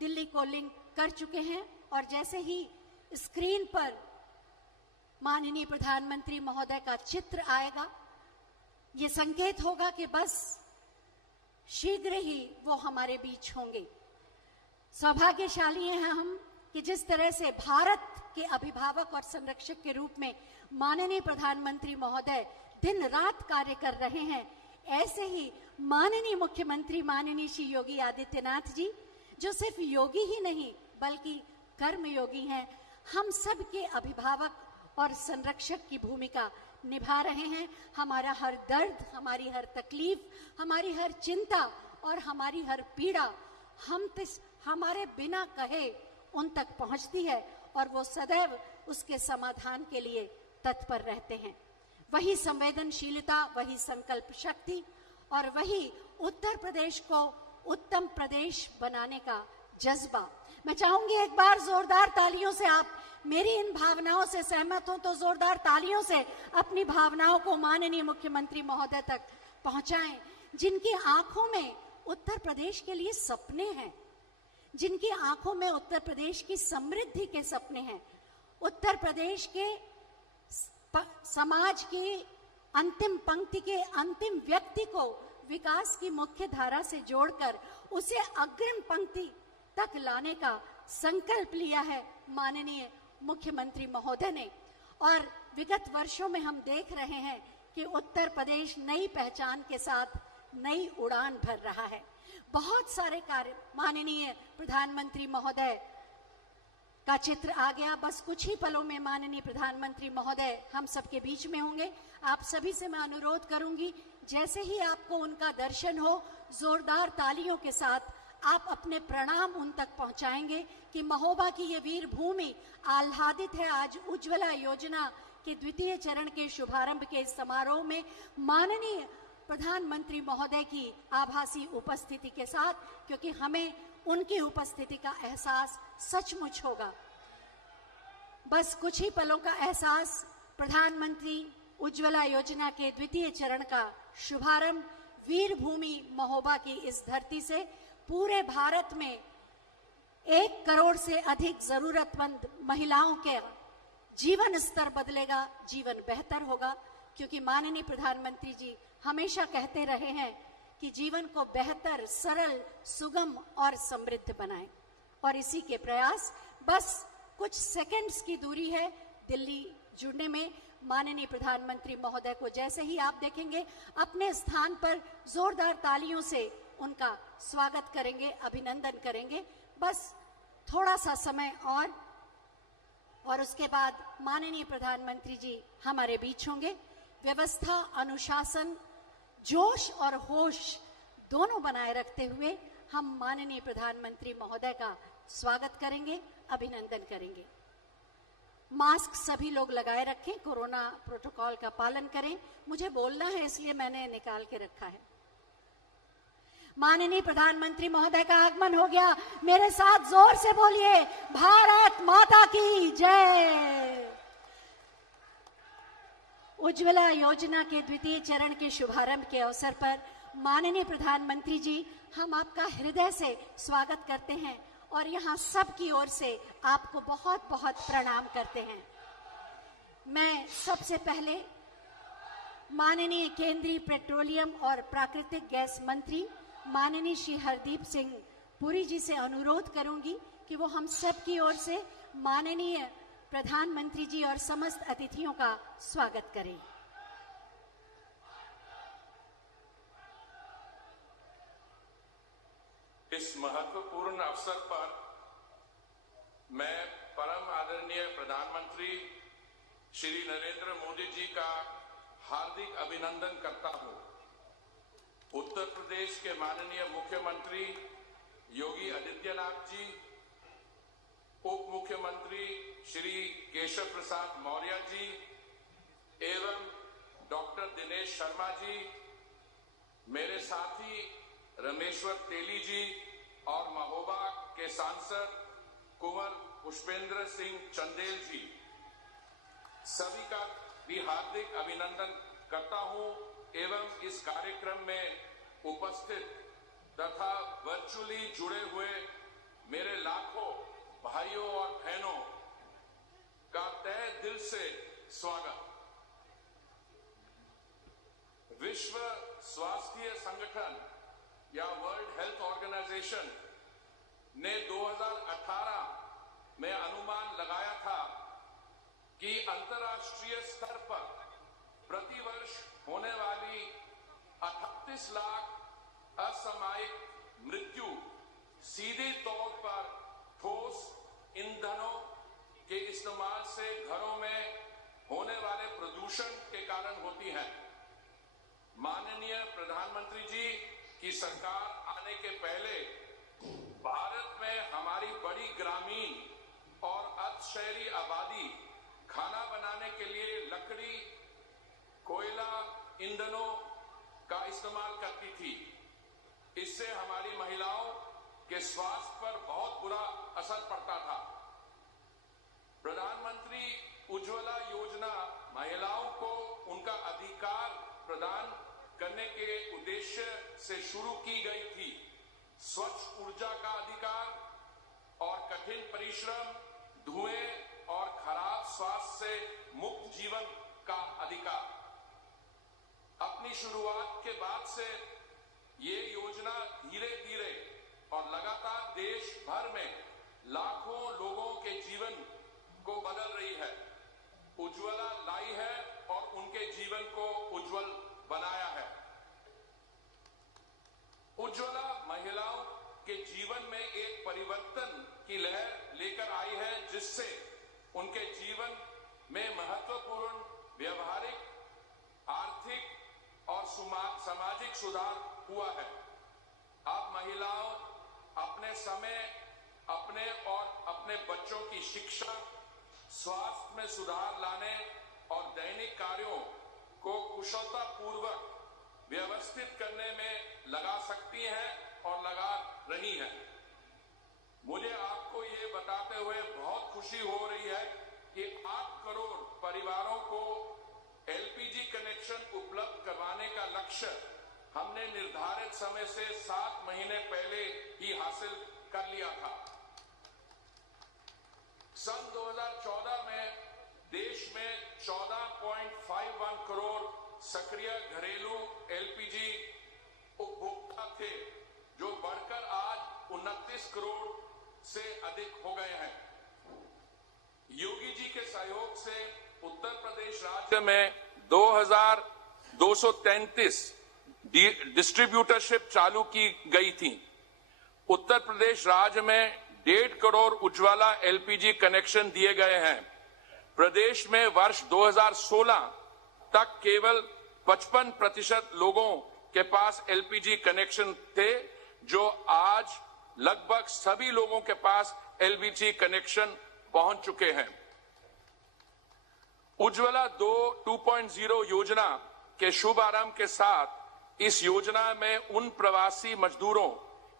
दिल्ली को लिंक कर चुके हैं और जैसे ही स्क्रीन पर माननीय प्रधानमंत्री महोदय का चित्र आएगा, ये संकेत होगा कि बस शीघ्र ही वो हमारे बीच होंगे। सौभाग्यशाली हैं हम कि जिस तरह से भारत के अभिभावक और संरक्षक के रूप में माननीय प्रधानमंत्री महोदय दिन रात कार्य कर रहे हैं, ऐसे ही माननीय मुख्यमंत्री माननीय श्री योगी आदित्यनाथ जी, जो सिर्फ योगी ही नहीं बल्कि कर्मयोगी हैं, हम सब के अभिभावक और संरक्षक की भूमिका निभा रहे हैं। हमारा हर दर्द, हमारी हर तकलीफ, हमारी हर चिंता और हमारी हर पीड़ा हमारे बिना कहे उन तक पहुंचती है और वो सदैव उसके समाधान के लिए तत्पर रहते हैं। वही संवेदनशीलता, वही संकल्प शक्ति और वही उत्तर प्रदेश को उत्तम प्रदेश बनाने का जज्बा। मैं चाहूंगी एक बार जोरदार तालियों से आप मेरी इन भावनाओं से सहमत हो तो जोरदार तालियों से अपनी भावनाओं को माननीय मुख्यमंत्री महोदय तक पहुंचाएं, जिनकी आंखों में उत्तर प्रदेश के लिए सपने हैं, जिनकी आंखों में उत्तर प्रदेश की समृद्धि के सपने हैं, उत्तर प्रदेश के समाज की अंतिम पंक्ति के अंतिम व्यक्ति को विकास की मुख्य धारा से जोड़कर उसे अग्रिम पंक्ति तक लाने का संकल्प लिया है माननीय मुख्यमंत्री महोदय ने। और विगत वर्षों में हम देख रहे हैं कि उत्तर प्रदेश नई पहचान के साथ नई उड़ान भर रहा है। बहुत सारे कार्य माननीय प्रधानमंत्री महोदय का चित्र आ गया। बस कुछ ही पलों में माननीय प्रधानमंत्री महोदय हम सबके बीच में होंगे। आप सभी से मैं अनुरोध करूंगी, जैसे ही आपको उनका दर्शन हो, जोरदार तालियों के साथ आप अपने प्रणाम उन तक पहुंचाएंगे कि महोबा की ये वीर भूमि आह्लादित है आज उज्ज्वला योजना के द्वितीय चरण के शुभारंभ के समारोह में माननीय प्रधानमंत्री महोदय की आभासी उपस्थिति के साथ, क्योंकि हमें उनकी उपस्थिति का एहसास सचमुच होगा। बस कुछ ही पलों का एहसास, प्रधानमंत्री उज्ज्वला योजना के द्वितीय चरण का शुभारंभ वीर भूमि महोबा की इस धरती से पूरे भारत में 1 करोड़ से अधिक जरूरतमंद महिलाओं के जीवन स्तर बदलेगा, जीवन बेहतर होगा। क्योंकि माननीय प्रधानमंत्री जी हमेशा कहते रहे हैं कि जीवन को बेहतर, सरल, सुगम और समृद्ध बनाएं, और इसी के प्रयास, बस कुछ सेकंड्स की दूरी है दिल्ली जुड़ने में। माननीय प्रधानमंत्री महोदय को जैसे ही आप देखेंगे अपने स्थान पर जोरदार तालियों से उनका स्वागत करेंगे, अभिनंदन करेंगे। बस थोड़ा सा समय और उसके बाद माननीय प्रधानमंत्री जी हमारे बीच होंगे। व्यवस्था, अनुशासन, जोश और होश दोनों बनाए रखते हुए हम माननीय प्रधानमंत्री महोदय का स्वागत करेंगे, अभिनंदन करेंगे। मास्क सभी लोग लगाए रखें, कोरोना प्रोटोकॉल का पालन करें। मुझे बोलना है इसलिए मैंने निकाल के रखा है। माननीय प्रधानमंत्री महोदय का आगमन हो गया। मेरे साथ जोर से बोलिए, भारत माता की जय। उज्ज्वला योजना के द्वितीय चरण के शुभारंभ के अवसर पर माननीय प्रधानमंत्री जी, हम आपका हृदय से स्वागत करते हैं और यहाँ सब की ओर से आपको बहुत बहुत प्रणाम करते हैं। मैं सबसे पहले माननीय केंद्रीय पेट्रोलियम और प्राकृतिक गैस मंत्री माननीय श्री हरदीप सिंह पुरी जी से अनुरोध करूंगी कि वो हम सब की ओर से माननीय प्रधानमंत्री जी और समस्त अतिथियों का स्वागत करें। इस महत्वपूर्ण अवसर पर मैं परम आदरणीय प्रधानमंत्री श्री नरेंद्र मोदी जी का हार्दिक अभिनंदन करता हूं। उत्तर प्रदेश के माननीय मुख्यमंत्री योगी आदित्यनाथ जी, उप मुख्यमंत्री श्री केशव प्रसाद मौर्य जी एवं डॉक्टर दिनेश शर्मा जी, मेरे साथी रमेश्वर तेली जी और महोबा के सांसद कुंवर पुष्पेंद्र सिंह चंदेल जी, सभी का भी हार्दिक अभिनंदन करता हूं एवं इस कार्यक्रम में उपस्थित तथा वर्चुअली जुड़े हुए मेरे लाखों भाइयों और बहनों का तहे दिल से स्वागत। विश्व स्वास्थ्य संगठन या वर्ल्ड हेल्थ ऑर्गेनाइजेशन ने 2018 में अनुमान लगाया था कि अंतर्राष्ट्रीय स्तर पर प्रतिवर्ष होने वाली 38 लाख असामयिक मृत्यु सीधे तौर पर ठोस ईंधनों के इस्तेमाल से घरों में होने वाले प्रदूषण के कारण होती है। माननीय प्रधानमंत्री जी की सरकार आने के पहले भारत में हमारी बड़ी ग्रामीण और अर्ध शहरी आबादी खाना बनाने के लिए लकड़ी, कोयला, ईंधनों का इस्तेमाल करती थी। इससे हमारी महिलाओं के स्वास्थ्य पर बहुत बुरा असर पड़ता था। प्रधानमंत्री उज्ज्वला योजना महिलाओं को उनका अधिकार प्रदान करने के उद्देश्य से शुरू की गई थी। स्वच्छ ऊर्जा का अधिकार और कठिन परिश्रम, धुएं और खराब स्वास्थ्य से मुक्त जीवन का अधिकार। अपनी शुरुआत के बाद से ये योजना धीरे धीरे और लगातार देश भर में लाखों लोगों के जीवन को बदल रही है, उज्ज्वला लाई है और उनके जीवन को उज्जवल बनाया है। उज्ज्वला महिलाओं के जीवन में एक परिवर्तन की लहर लेकर आई है, जिससे उनके जीवन में महत्वपूर्ण व्यवहारिक, आर्थिक और सामाजिक सुधार हुआ है। अब महिलाओं अपने समय, अपने और अपने बच्चों की शिक्षा, स्वास्थ्य में सुधार लाने और दैनिक कार्यों को कुशलतापूर्वक व्यवस्थित करने में लगा सकती हैं और लगा रही हैं। मुझे आपको ये बताते हुए बहुत खुशी हो रही है कि 8 करोड़ परिवारों को एलपीजी कनेक्शन उपलब्ध करवाने का लक्ष्य हमने निर्धारित समय से 7 महीने पहले ही हासिल कर लिया था। सन 2014 में देश में 14.51 करोड़ सक्रिय घरेलू एलपीजी उपभोक्ता थे, जो बढ़कर आज 29 करोड़ से अधिक हो गए हैं। योगी जी के सहयोग से उत्तर प्रदेश राज्य में 2233 डिस्ट्रीब्यूटरशिप चालू की गई थी। उत्तर प्रदेश राज्य में 1.5 करोड़ उज्ज्वला एलपीजी कनेक्शन दिए गए हैं। प्रदेश में वर्ष 2016 तक केवल 55% लोगों के पास एलपीजी कनेक्शन थे, जो आज लगभग सभी लोगों के पास एलपीजी कनेक्शन पहुंच चुके हैं। उज्ज्वला 2.0 योजना के शुभारंभ के साथ इस योजना में उन प्रवासी मजदूरों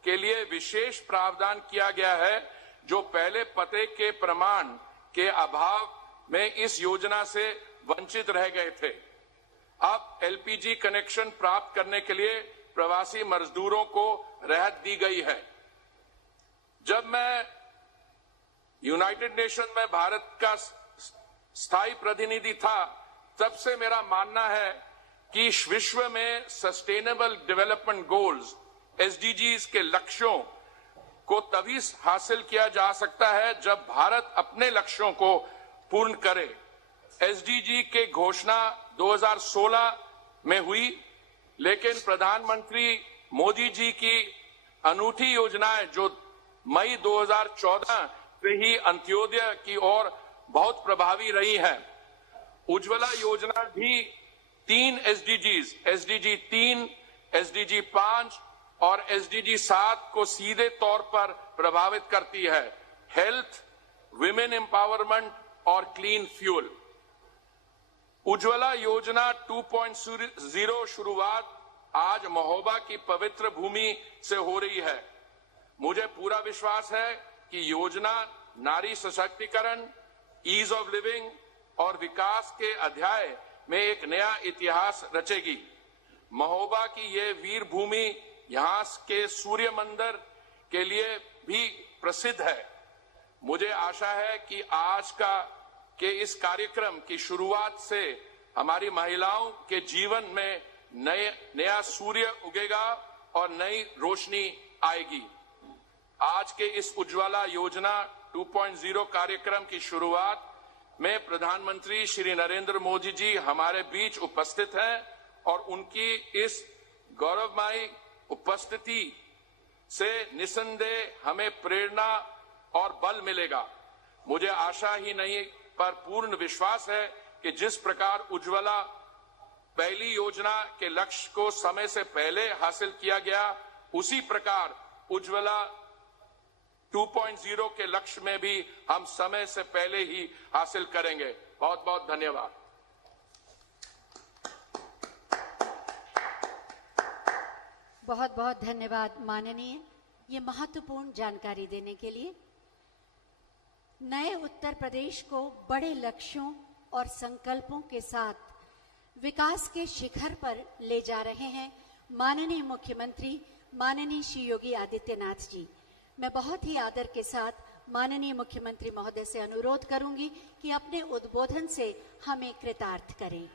के लिए विशेष प्रावधान किया गया है जो पहले पते के प्रमाण के अभाव में इस योजना से वंचित रह गए थे। अब एलपीजी कनेक्शन प्राप्त करने के लिए प्रवासी मजदूरों को राहत दी गई है। जब मैं यूनाइटेड नेशन में भारत का स्थायी प्रतिनिधि था, तब से मेरा मानना है कि विश्व में सस्टेनेबल डेवलपमेंट गोल्स एसडीजीज के लक्ष्यों को तभी हासिल किया जा सकता है जब भारत अपने लक्ष्यों को पूर्ण करे। एसडीजी के घोषणा 2016 में हुई, लेकिन प्रधानमंत्री मोदी जी की अनूठी योजनाएं जो मई 2014 से ही अंत्योदय की ओर बहुत प्रभावी रही है। उज्ज्वला योजना भी 3 एसडीजीज, एसडीजी 3, एसडीजी 5 और एसडीजी 7 को सीधे तौर पर प्रभावित करती है: हेल्थ, विमेन एम्पावरमेंट और क्लीन फ्यूल। उज्ज्वला योजना 2.0 शुरुआत आज महोबा की पवित्र भूमि से हो रही है। मुझे पूरा विश्वास है कि योजना नारी सशक्तिकरण, ईज ऑफ लिविंग और विकास के अध्याय में एक नया इतिहास रचेगी। महोबा की ये वीर भूमि यहाँ के सूर्य मंदिर के लिए भी प्रसिद्ध है। मुझे आशा है कि आज के इस कार्यक्रम की शुरुआत से हमारी महिलाओं के जीवन में नया सूर्य उगेगा और नई रोशनी आएगी। आज के इस उज्ज्वला योजना 2.0 कार्यक्रम की शुरुआत में प्रधानमंत्री श्री नरेंद्र मोदी जी हमारे बीच उपस्थित हैं और उनकी इस गौरवमयी उपस्थिति से निसंदेह हमें प्रेरणा और बल मिलेगा। मुझे आशा ही नहीं पर पूर्ण विश्वास है कि जिस प्रकार उज्ज्वला पहली योजना के लक्ष्य को समय से पहले हासिल किया गया, उसी प्रकार उज्ज्वला 2.0 के लक्ष्य में भी हम समय से पहले ही हासिल करेंगे। बहुत बहुत धन्यवाद। बहुत बहुत धन्यवाद माननीय, ये महत्वपूर्ण जानकारी देने के लिए। नए उत्तर प्रदेश को बड़े लक्ष्यों और संकल्पों के साथ विकास के शिखर पर ले जा रहे हैं माननीय मुख्यमंत्री माननीय श्री योगी आदित्यनाथ जी। मैं बहुत ही आदर के साथ माननीय मुख्यमंत्री महोदय से अनुरोध करूंगी कि अपने उद्बोधन से हमें कृतार्थ करें।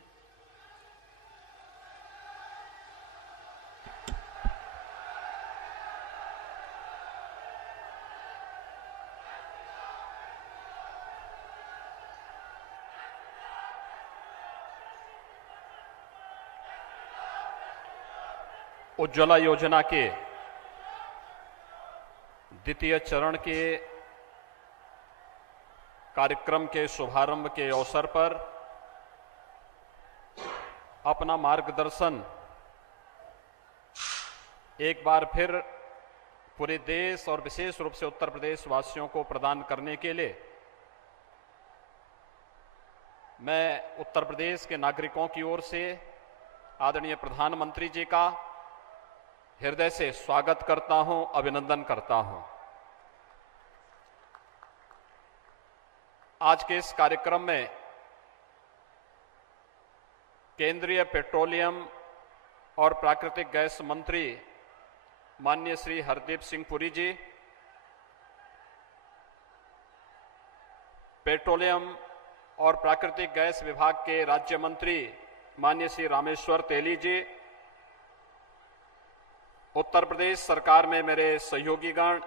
उज्ज्वला योजना के द्वितीय चरण के कार्यक्रम के शुभारंभ के अवसर पर अपना मार्गदर्शन एक बार फिर पूरे देश और विशेष रूप से उत्तर प्रदेश वासियों को प्रदान करने के लिए मैं उत्तर प्रदेश के नागरिकों की ओर से आदरणीय प्रधानमंत्री जी का हृदय से स्वागत करता हूं, अभिनंदन करता हूं। आज के इस कार्यक्रम में केंद्रीय पेट्रोलियम और प्राकृतिक गैस मंत्री माननीय श्री हरदीप सिंह पुरी जी, पेट्रोलियम और प्राकृतिक गैस विभाग के राज्य मंत्री माननीय श्री रामेश्वर तेली जी, उत्तर प्रदेश सरकार में मेरे सहयोगीगण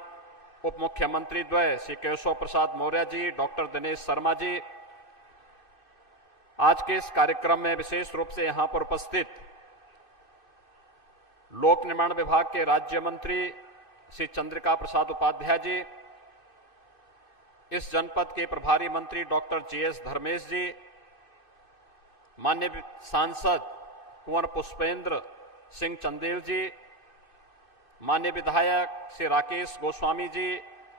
उप मुख्यमंत्री द्वय श्री केशव प्रसाद मौर्य जी, डॉक्टर दिनेश शर्मा जी, आज के इस कार्यक्रम में विशेष रूप से यहां पर उपस्थित लोक निर्माण विभाग के राज्य मंत्री श्री चंद्रिका प्रसाद उपाध्याय जी, इस जनपद के प्रभारी मंत्री डॉक्टर जीएस धर्मेश जी, माननीय सांसद कुंवर पुष्पेंद्र सिंह चंदेल जी, माननीय विधायक श्री राकेश गोस्वामी जी,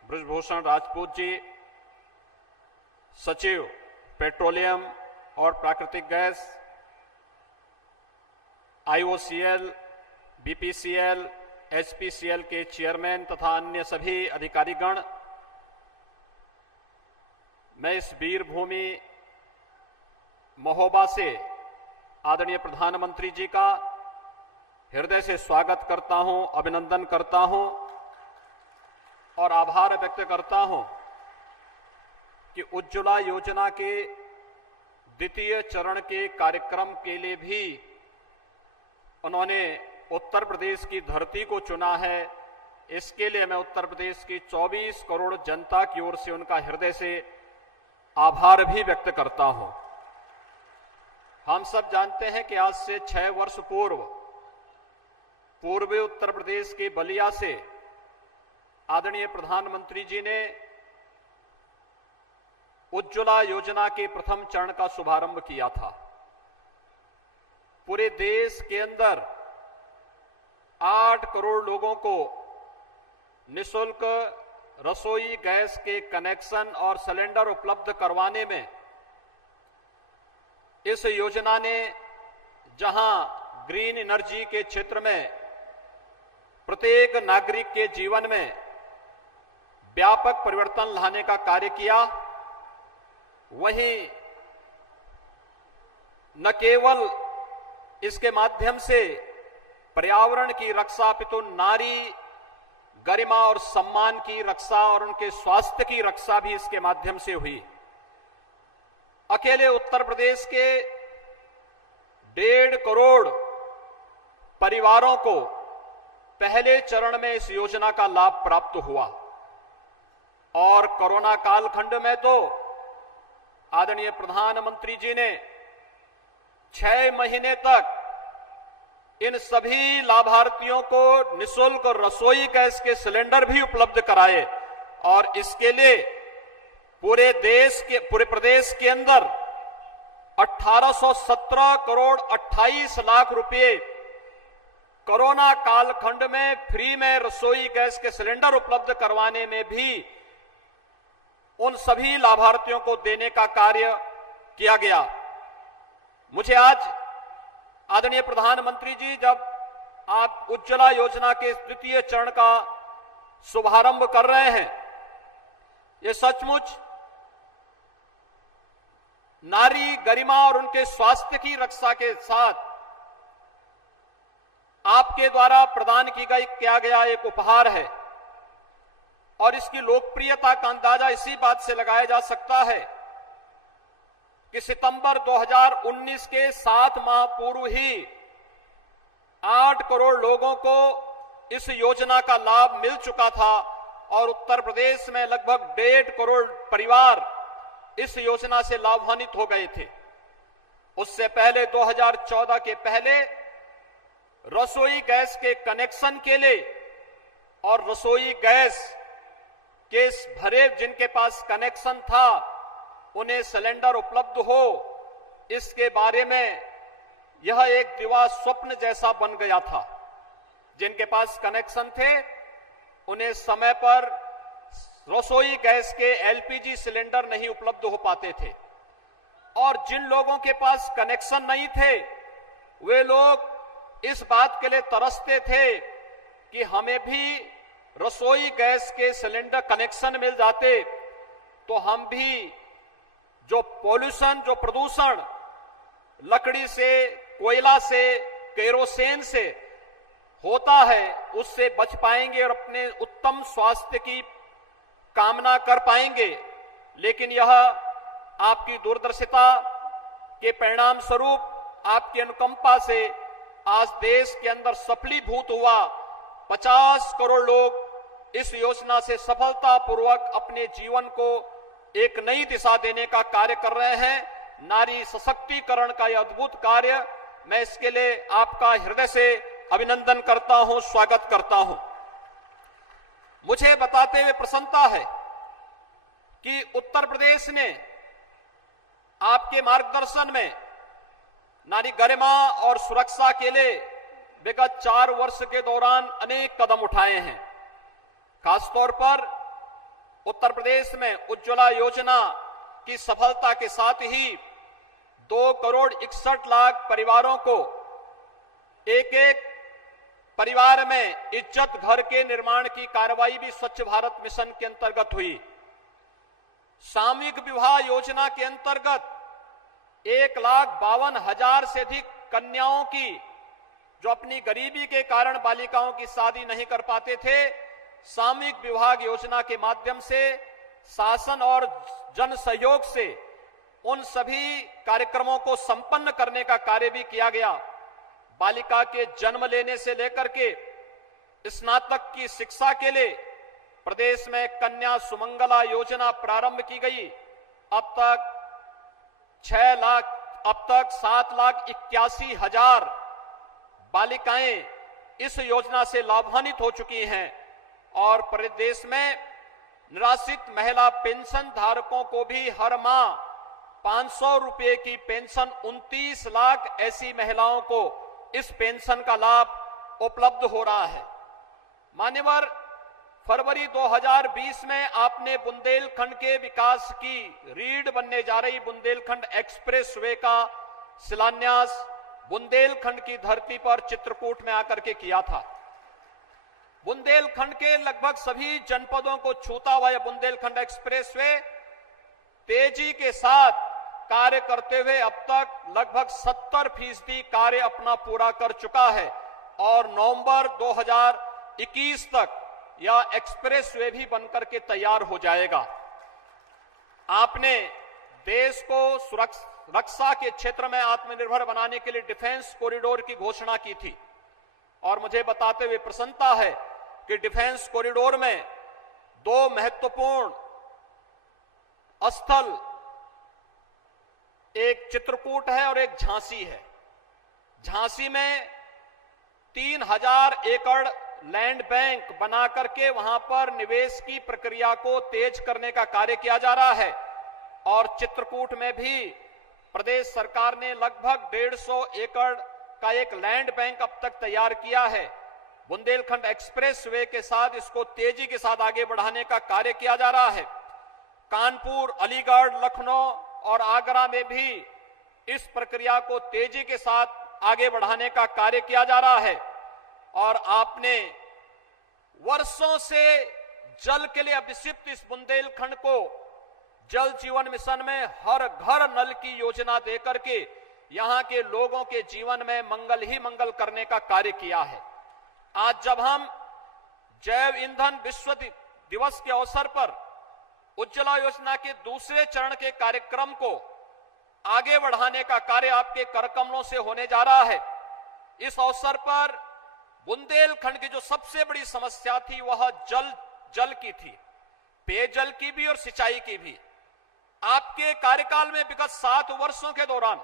ब्रजभूषण राजपूत जी, सचिव पेट्रोलियम और प्राकृतिक गैस, आईओसीएल, बीपीसीएल, एचपीसीएल के चेयरमैन तथा अन्य सभी अधिकारीगण, मैं इस वीर भूमि महोबा से आदरणीय प्रधानमंत्री जी का हृदय से स्वागत करता हूं, अभिनंदन करता हूं और आभार व्यक्त करता हूं कि उज्ज्वला योजना के द्वितीय चरण के कार्यक्रम के लिए भी उन्होंने उत्तर प्रदेश की धरती को चुना है। इसके लिए मैं उत्तर प्रदेश की 24 करोड़ जनता की ओर से उनका हृदय से आभार भी व्यक्त करता हूं। हम सब जानते हैं कि आज से 6 वर्ष पूर्वी उत्तर प्रदेश के बलिया से आदरणीय प्रधानमंत्री जी ने उज्ज्वला योजना के प्रथम चरण का शुभारंभ किया था। पूरे देश के अंदर 8 करोड़ लोगों को निःशुल्क रसोई गैस के कनेक्शन और सिलेंडर उपलब्ध करवाने में इस योजना ने जहां ग्रीन एनर्जी के क्षेत्र में प्रत्येक नागरिक के जीवन में व्यापक परिवर्तन लाने का कार्य किया, वहीं न केवल इसके माध्यम से पर्यावरण की रक्षा अपितु नारी गरिमा और सम्मान की रक्षा और उनके स्वास्थ्य की रक्षा भी इसके माध्यम से हुई। अकेले उत्तर प्रदेश के 1.5 करोड़ परिवारों को पहले चरण में इस योजना का लाभ प्राप्त हुआ और कोरोना कालखंड में तो आदरणीय प्रधानमंत्री जी ने 6 महीने तक इन सभी लाभार्थियों को निःशुल्क रसोई गैस के सिलेंडर भी उपलब्ध कराए और इसके लिए पूरे प्रदेश के अंदर 1817 करोड़ 28 लाख रुपए कोरोना कालखंड में फ्री में रसोई गैस के सिलेंडर उपलब्ध करवाने में भी उन सभी लाभार्थियों को देने का कार्य किया गया। मुझे आज आदरणीय प्रधानमंत्री जी, जब आप उज्ज्वला योजना के द्वितीय चरण का शुभारंभ कर रहे हैं, ये सचमुच नारी गरिमा और उनके स्वास्थ्य की रक्षा के साथ आपके द्वारा प्रदान किया गया एक उपहार है और इसकी लोकप्रियता का अंदाजा इसी बात से लगाया जा सकता है कि सितंबर 2019 के 7 माह पूर्व ही 8 करोड़ लोगों को इस योजना का लाभ मिल चुका था और उत्तर प्रदेश में लगभग 1.5 करोड़ परिवार इस योजना से लाभान्वित हो गए थे। उससे पहले 2014 के पहले रसोई गैस के कनेक्शन के लिए और रसोई गैस के भरे जिनके पास कनेक्शन था उन्हें सिलेंडर उपलब्ध हो, इसके बारे में यह एक दिवा स्वप्न जैसा बन गया था। जिनके पास कनेक्शन थे उन्हें समय पर रसोई गैस के एलपीजी सिलेंडर नहीं उपलब्ध हो पाते थे और जिन लोगों के पास कनेक्शन नहीं थे वे लोग इस बात के लिए तरसते थे कि हमें भी रसोई गैस के सिलेंडर कनेक्शन मिल जाते तो हम भी जो पॉल्यूशन, जो प्रदूषण लकड़ी से, कोयला से, केरोसिन से होता है उससे बच पाएंगे और अपने उत्तम स्वास्थ्य की कामना कर पाएंगे। लेकिन यह आपकी दूरदर्शिता के परिणाम स्वरूप, आपकी अनुकंपा से आज देश के अंदर सफलीभूत हुआ। 50 करोड़ लोग इस योजना से सफलतापूर्वक अपने जीवन को एक नई दिशा देने का कार्य कर रहे हैं। नारी सशक्तिकरण का यह अद्भुत कार्य, मैं इसके लिए आपका हृदय से अभिनंदन करता हूं, स्वागत करता हूं। मुझे बताते हुए प्रसन्नता है कि उत्तर प्रदेश ने आपके मार्गदर्शन में नारी गरिमा और सुरक्षा के लिए विगत 4 वर्ष के दौरान अनेक कदम उठाए हैं। खासतौर पर उत्तर प्रदेश में उज्ज्वला योजना की सफलता के साथ ही 2 करोड़ 61 लाख परिवारों को एक एक परिवार में इज्जत घर के निर्माण की कार्रवाई भी स्वच्छ भारत मिशन के अंतर्गत हुई। सामूहिक विवाह योजना के अंतर्गत 1,52,000 से अधिक कन्याओं की, जो अपनी गरीबी के कारण बालिकाओं की शादी नहीं कर पाते थे, सामूहिक विवाह योजना के माध्यम से शासन और जन सहयोग से उन सभी कार्यक्रमों को संपन्न करने का कार्य भी किया गया। बालिका के जन्म लेने से लेकर के स्नातक की शिक्षा के लिए प्रदेश में कन्या सुमंगला योजना प्रारंभ की गई। अब तक 7,81,000 बालिकाएं इस योजना से लाभान्वित हो चुकी हैं और प्रदेश में निराश्रित महिला पेंशन धारकों को भी हर माह 500 रुपए की पेंशन 29 लाख ऐसी महिलाओं को इस पेंशन का लाभ उपलब्ध हो रहा है। मान्यवर, फरवरी 2020 में आपने बुंदेलखंड के विकास की रीढ़ बनने जा रही बुंदेलखंड एक्सप्रेसवे का शिलान्यास बुंदेलखंड की धरती पर चित्रकूट में आकर के किया था। बुंदेलखंड के लगभग सभी जनपदों को छूता हुआ यह बुंदेलखंड एक्सप्रेसवे तेजी के साथ कार्य करते हुए अब तक लगभग 70% कार्य अपना पूरा कर चुका है और नवंबर 2021 तक यह एक्सप्रेसवे भी बनकर के तैयार हो जाएगा। आपने देश को रक्षा के क्षेत्र में आत्मनिर्भर बनाने के लिए डिफेंस कॉरिडोर की घोषणा की थी और मुझे बताते हुए प्रसन्नता है कि डिफेंस कॉरिडोर में 2 महत्वपूर्ण स्थल, एक चित्रकूट है और एक झांसी है। झांसी में 3000 एकड़ लैंड बैंक बना करके वहां पर निवेश की प्रक्रिया को तेज करने का कार्य किया जा रहा है और चित्रकूट में भी प्रदेश सरकार ने लगभग 150 एकड़ का एक लैंड बैंक अब तक तैयार किया है। बुंदेलखंड एक्सप्रेसवे के साथ इसको तेजी के साथ आगे बढ़ाने का कार्य किया जा रहा है। कानपुर, अलीगढ़, लखनऊ और आगरा में भी इस प्रक्रिया को तेजी के साथ आगे बढ़ाने का कार्य किया जा रहा है और आपने वर्षों से जल के लिए अभिषिक्त इस बुंदेलखंड को जल जीवन मिशन में हर घर नल की योजना देकर के यहां के लोगों के जीवन में मंगल ही मंगल करने का कार्य किया है। आज जब हम जैव ईंधन विश्व दिवस के अवसर पर उज्ज्वला योजना के दूसरे चरण के कार्यक्रम को आगे बढ़ाने का कार्य आपके करकमलों से होने जा रहा है, इस अवसर पर बुंदेलखंड की जो सबसे बड़ी समस्या थी वह जल की थी, पेयजल की भी और सिंचाई की भी। आपके कार्यकाल में विगत 7 वर्षों के दौरान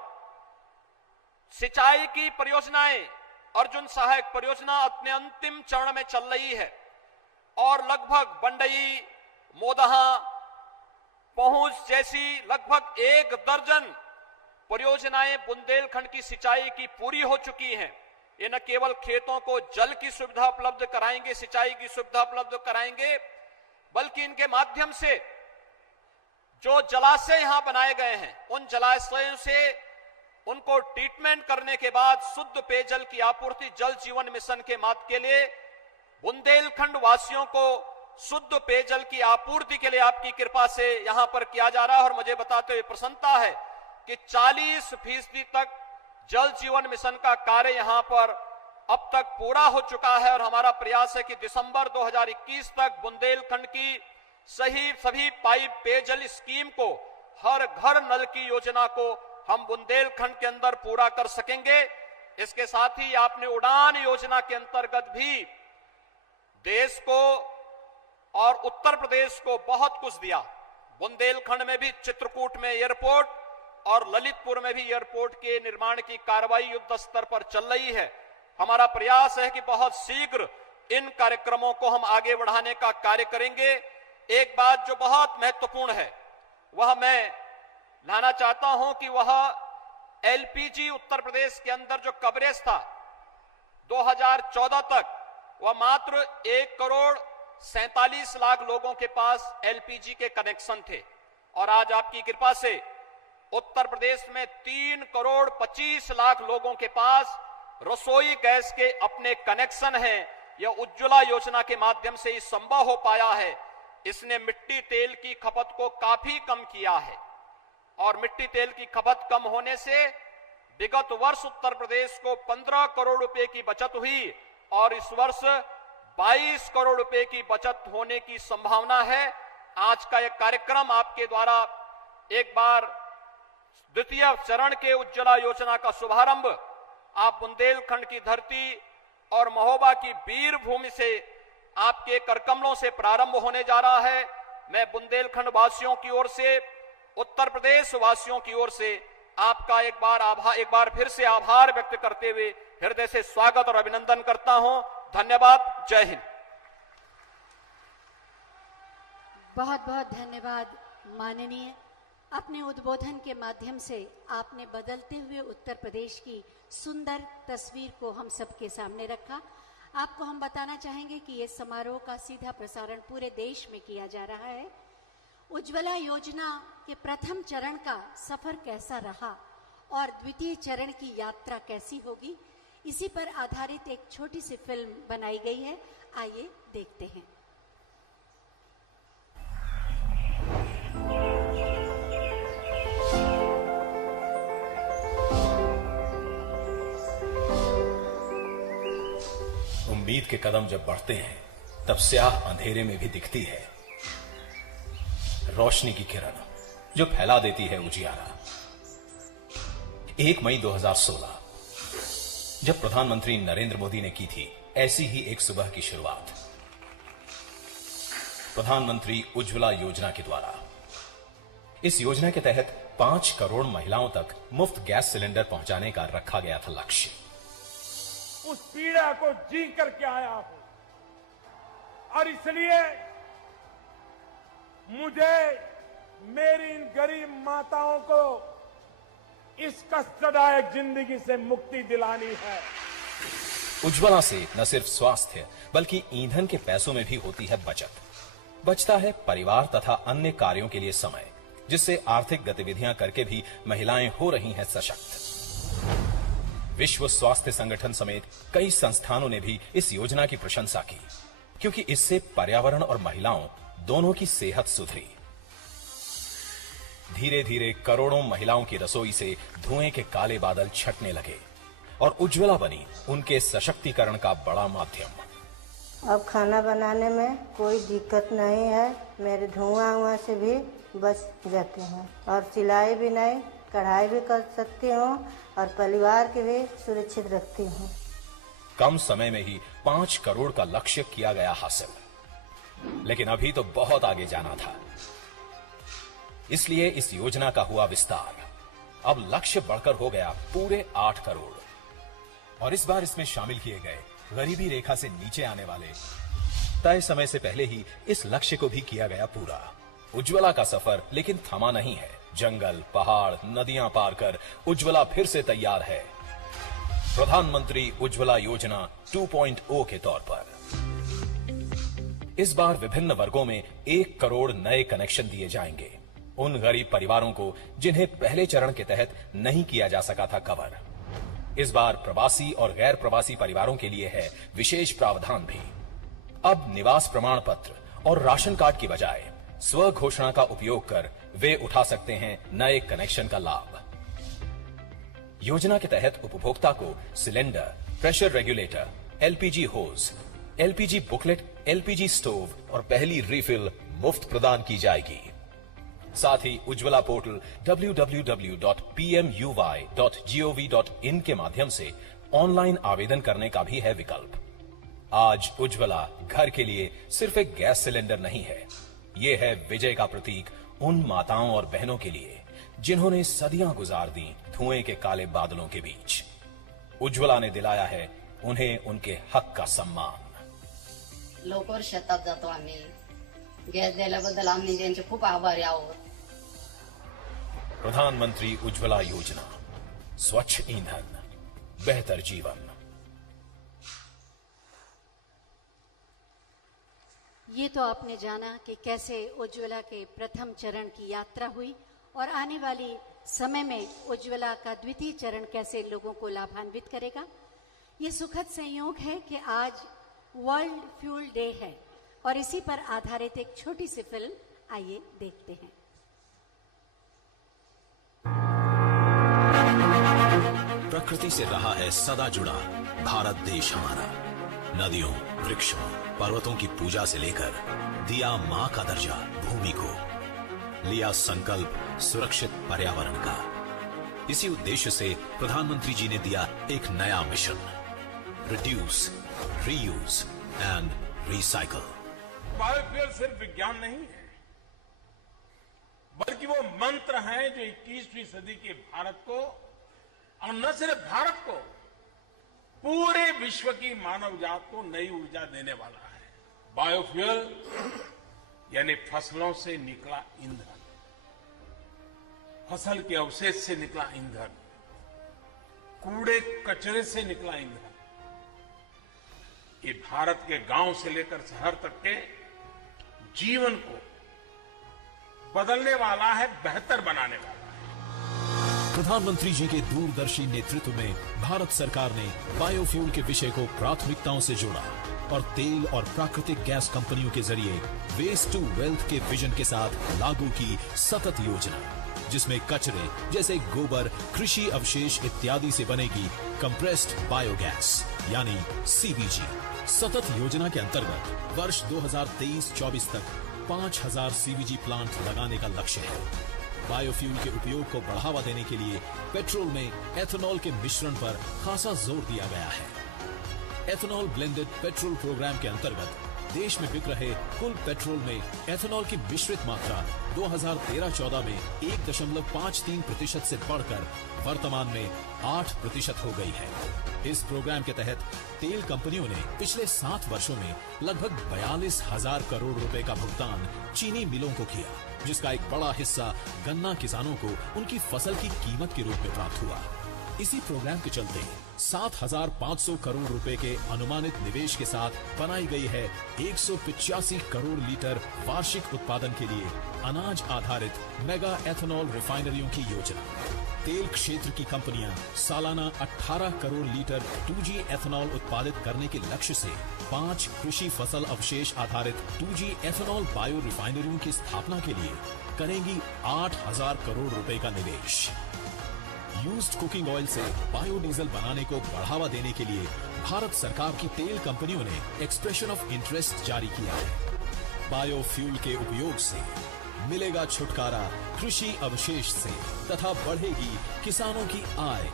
सिंचाई की परियोजनाएं अर्जुन सहायक परियोजना अपने अंतिम चरण में चल रही है और लगभग बंडई, मोदहा, पहुंच जैसी लगभग 1 दर्जन परियोजनाएं बुंदेलखंड की सिंचाई की पूरी हो चुकी हैं ये न केवल खेतों को जल की सुविधा उपलब्ध कराएंगे, सिंचाई की सुविधा उपलब्ध कराएंगे, बल्कि इनके माध्यम से जो जलाशय यहां बनाए गए हैं, उन जलाशयों से उनको ट्रीटमेंट करने के बाद शुद्ध पेयजल की आपूर्ति जल जीवन मिशन के माध्यम के लिए बुंदेलखंड वासियों को शुद्ध पेयजल की आपूर्ति के लिए आपकी कृपा से यहां पर किया जा रहा है। और मुझे बताते हुए प्रसन्नता है कि 40% तक जल जीवन मिशन का कार्य यहां पर अब तक पूरा हो चुका है और हमारा प्रयास है कि दिसंबर 2021 तक बुंदेलखंड की सभी पाइप पेयजल स्कीम को, हर घर नल की योजना को हम बुंदेलखंड के अंदर पूरा कर सकेंगे। इसके साथ ही आपने उड़ान योजना के अंतर्गत भी देश को और उत्तर प्रदेश को बहुत कुछ दिया। बुंदेलखंड में भी चित्रकूट में एयरपोर्ट और ललितपुर में भी एयरपोर्ट के निर्माण की कार्रवाई युद्ध स्तर पर चल रही है। हमारा प्रयास है कि बहुत शीघ्र इन कार्यक्रमों को हम आगे बढ़ाने का कार्य करेंगे। एक बात जो बहुत महत्वपूर्ण है वह मैं लाना चाहता हूं कि वह एलपीजी उत्तर प्रदेश के अंदर जो कवरेज था 2014 तक, वह मात्र 1,47,00,000 लोगों के पास एलपीजी के कनेक्शन थे और आज आपकी कृपा से उत्तर प्रदेश में 3,25,00,000 लोगों के पास रसोई गैस के अपने कनेक्शन हैं। यह उज्ज्वला योजना के माध्यम से ही संभव हो पाया है। इसने मिट्टी तेल की खपत को काफी कम किया है और मिट्टी तेल की खपत कम होने से विगत वर्ष उत्तर प्रदेश को 15 करोड़ रुपए की बचत हुई और इस वर्ष 22 करोड़ रुपए की बचत होने की संभावना है। आज का यह कार्यक्रम आपके द्वारा एक बार द्वितीय चरण के उज्ज्वला योजना का शुभारंभ आप बुंदेलखंड की धरती और महोबा की वीर भूमि से आपके करकमलों से प्रारंभ होने जा रहा है। मैं बुंदेलखंड वासियों की ओर से, उत्तर प्रदेश वासियों की ओर से आपका एक बार फिर से आभार व्यक्त करते हुए हृदय से स्वागत और अभिनंदन करता हूं। धन्यवाद। जय हिंद। बहुत बहुत धन्यवाद माननीय। अपने उद्बोधन के माध्यम से आपने बदलते हुए उत्तर प्रदेश की सुंदर तस्वीर को हम सबके सामने रखा। आपको हम बताना चाहेंगे कि इस समारोह का सीधा प्रसारण पूरे देश में किया जा रहा है। उज्ज्वला योजना के प्रथम चरण का सफर कैसा रहा और द्वितीय चरण की यात्रा कैसी होगी, इसी पर आधारित एक छोटी सी फिल्म बनाई गई है। आइए देखते हैं। उम्मीद के कदम जब बढ़ते हैं तब स्याह अंधेरे में भी दिखती है रोशनी की किरण जो फैला देती है उजियारा। 1 मई 2016 जब प्रधानमंत्री नरेंद्र मोदी ने की थी ऐसी ही एक सुबह की शुरुआत प्रधानमंत्री उज्ज्वला योजना के द्वारा। इस योजना के तहत 5 करोड़ महिलाओं तक मुफ्त गैस सिलेंडर पहुंचाने का रखा गया था लक्ष्य। उस पीड़ा को जी करके आया हूं और इसलिए मुझे मेरी इन गरीब माताओं को इस कष्टदायक जिंदगी से मुक्ति दिलानी है। उज्ज्वला से न सिर्फ स्वास्थ्य बल्कि ईंधन के पैसों में भी होती है बचत। बचता है परिवार तथा अन्य कार्यों के लिए समय, जिससे आर्थिक गतिविधियां करके भी महिलाएं हो रही हैं सशक्त। विश्व स्वास्थ्य संगठन समेत कई संस्थानों ने भी इस योजना की प्रशंसा की, क्योंकि इससे पर्यावरण और महिलाओं दोनों की सेहत सुधरी। धीरे धीरे करोड़ों महिलाओं की रसोई से धुएं के काले बादल छटने लगे और उज्ज्वला बनी उनके सशक्तिकरण का बड़ा माध्यम। अब खाना बनाने में कोई दिक्कत नहीं है। मेरे धुआं से भी बच जाते हैं और सिलाई भी नहीं, कढ़ाई भी कर सकती हूँ और परिवार के भी सुरक्षित रखती हूँ। कम समय में ही 5 करोड़ का लक्ष्य किया गया हासिल, लेकिन अभी तो बहुत आगे जाना था। इसलिए इस योजना का हुआ विस्तार। अब लक्ष्य बढ़कर हो गया पूरे 8 करोड़ और इस बार इसमें शामिल किए गए गरीबी रेखा से नीचे आने वाले तय समय से पहले ही इस लक्ष्य को भी किया गया पूरा। उज्ज्वला का सफर लेकिन थमा नहीं है। जंगल, पहाड़, नदियां पार कर उज्ज्वला फिर से तैयार है। प्रधानमंत्री उज्ज्वला योजना 2.0 के तौर पर इस बार विभिन्न वर्गों में 1 करोड़ नए कनेक्शन दिए जाएंगे उन गरीब परिवारों को जिन्हें पहले चरण के तहत नहीं किया जा सका था कवर। इस बार प्रवासी और गैर प्रवासी परिवारों के लिए है विशेष प्रावधान भी। अब निवास प्रमाण पत्र और राशन कार्ड की बजाय स्व घोषणा का उपयोग कर वे उठा सकते हैं नए कनेक्शन का लाभ। योजना के तहत उपभोक्ता को सिलेंडर, प्रेशर रेगुलेटर, एलपीजी होज, एलपीजी बुकलेट, एलपीजी स्टोव और पहली रिफिल मुफ्त प्रदान की जाएगी। साथ ही उज्ज्वला पोर्टल www.pmuy.gov.in के माध्यम से ऑनलाइन आवेदन करने का भी है विकल्प। आज उज्ज्वला घर के लिए सिर्फ एक गैस सिलेंडर नहीं है, ये है विजय का प्रतीक उन माताओं और बहनों के लिए जिन्होंने सदियां गुजार दी धुएं के काले बादलों के बीच। उज्ज्वला ने दिलाया है उन्हें उनके हक का सम्मान। लवकर शेतात जातो आम्ही, गॅस दिल्याबद्दल आम्ही त्यांचे खूप आभारी आहोत। प्रधानमंत्री उज्ज्वला योजना, स्वच्छ ईंधन, बेहतर जीवन। ये तो आपने जाना कि कैसे उज्ज्वला के प्रथम चरण की यात्रा हुई और आने वाली समय में उज्ज्वला का द्वितीय चरण कैसे लोगों को लाभान्वित करेगा। ये सुखद संयोग है कि आज वर्ल्ड फ्यूल डे है और इसी पर आधारित एक छोटी सी फिल्म आइए देखते हैं। प्रकृति से रहा है सदा जुड़ा भारत देश हमारा। नदियों, वृक्षों, पर्वतों की पूजा से लेकर दिया मां का दर्जा भूमि को। लिया संकल्प सुरक्षित पर्यावरण का। इसी उद्देश्य से प्रधानमंत्री जी ने दिया एक नया mission, reduce, reuse and recycle. Biofuel सिर्फ विज्ञान नहीं है, बल्कि वो मंत्र है जो 21वीं सदी के भारत को, और न सिर्फ भारत को, पूरे विश्व की मानव जात को नई ऊर्जा देने वाला है। बायोफ्यूल यानी फसलों से निकला ईंधन, फसल के अवशेष से निकला ईंधन, कूड़े कचरे से निकला ईंधन। ये भारत के गांव से लेकर शहर तक के जीवन को बदलने वाला है, बेहतर बनाने वाला है। प्रधानमंत्री जी के दूरदर्शी नेतृत्व में भारत सरकार ने बायोफ्यूल के विषय को प्राथमिकताओं से जोड़ा और तेल और प्राकृतिक गैस कंपनियों के जरिए वेस्ट टू वेल्थ के विजन के साथ लागू की सतत योजना, जिसमें कचरे जैसे गोबर, कृषि अवशेष इत्यादि से बनेगी कंप्रेस्ड बायोगैस यानी सीबीजी। सतत योजना के अंतर्गत वर्ष 2023-24 तक 5000 सीबीजी प्लांट लगाने का लक्ष्य है। बायोफ्यूल के उपयोग को बढ़ावा देने के लिए पेट्रोल में एथेनॉल के मिश्रण पर खासा जोर दिया गया है। एथेनॉल ब्लेंडेड पेट्रोल प्रोग्राम के अंतर्गत देश में बिक रहे कुल पेट्रोल में एथेनॉल की मिश्रित मात्रा 2013-14 में 1.53% से बढ़कर वर्तमान में 8% हो गई है। इस प्रोग्राम के तहत तेल कंपनियों ने पिछले 7 वर्षों में लगभग 42,000 करोड़ रुपए का भुगतान चीनी मिलों को किया, जिसका एक बड़ा हिस्सा गन्ना किसानों को उनकी फसल की कीमत के रूप में प्राप्त हुआ। इसी प्रोग्राम के चलते 7,500 करोड़ रुपए के अनुमानित निवेश के साथ बनाई गई है 185 करोड़ लीटर वार्षिक उत्पादन के लिए अनाज आधारित मेगा एथेनॉल रिफाइनरियों की योजना। तेल क्षेत्र की कंपनियां सालाना 18 करोड़ लीटर 2G एथेनॉल उत्पादित करने के लक्ष्य से 5 कृषि फसल अवशेष आधारित 2G एथेनॉल बायो रिफाइनरियों की स्थापना के लिए करेंगी 8,000 करोड़ रुपए का निवेश। यूज्ड कुकिंग ऑयल से बायोडीजल बनाने को बढ़ावा देने के लिए भारत सरकार की तेल कंपनियों ने एक्सप्रेशन ऑफ इंटरेस्ट जारी किया है। बायोफ्यूल के उपयोग से मिलेगा छुटकारा कृषि अवशेष से तथा बढ़ेगी किसानों की आय।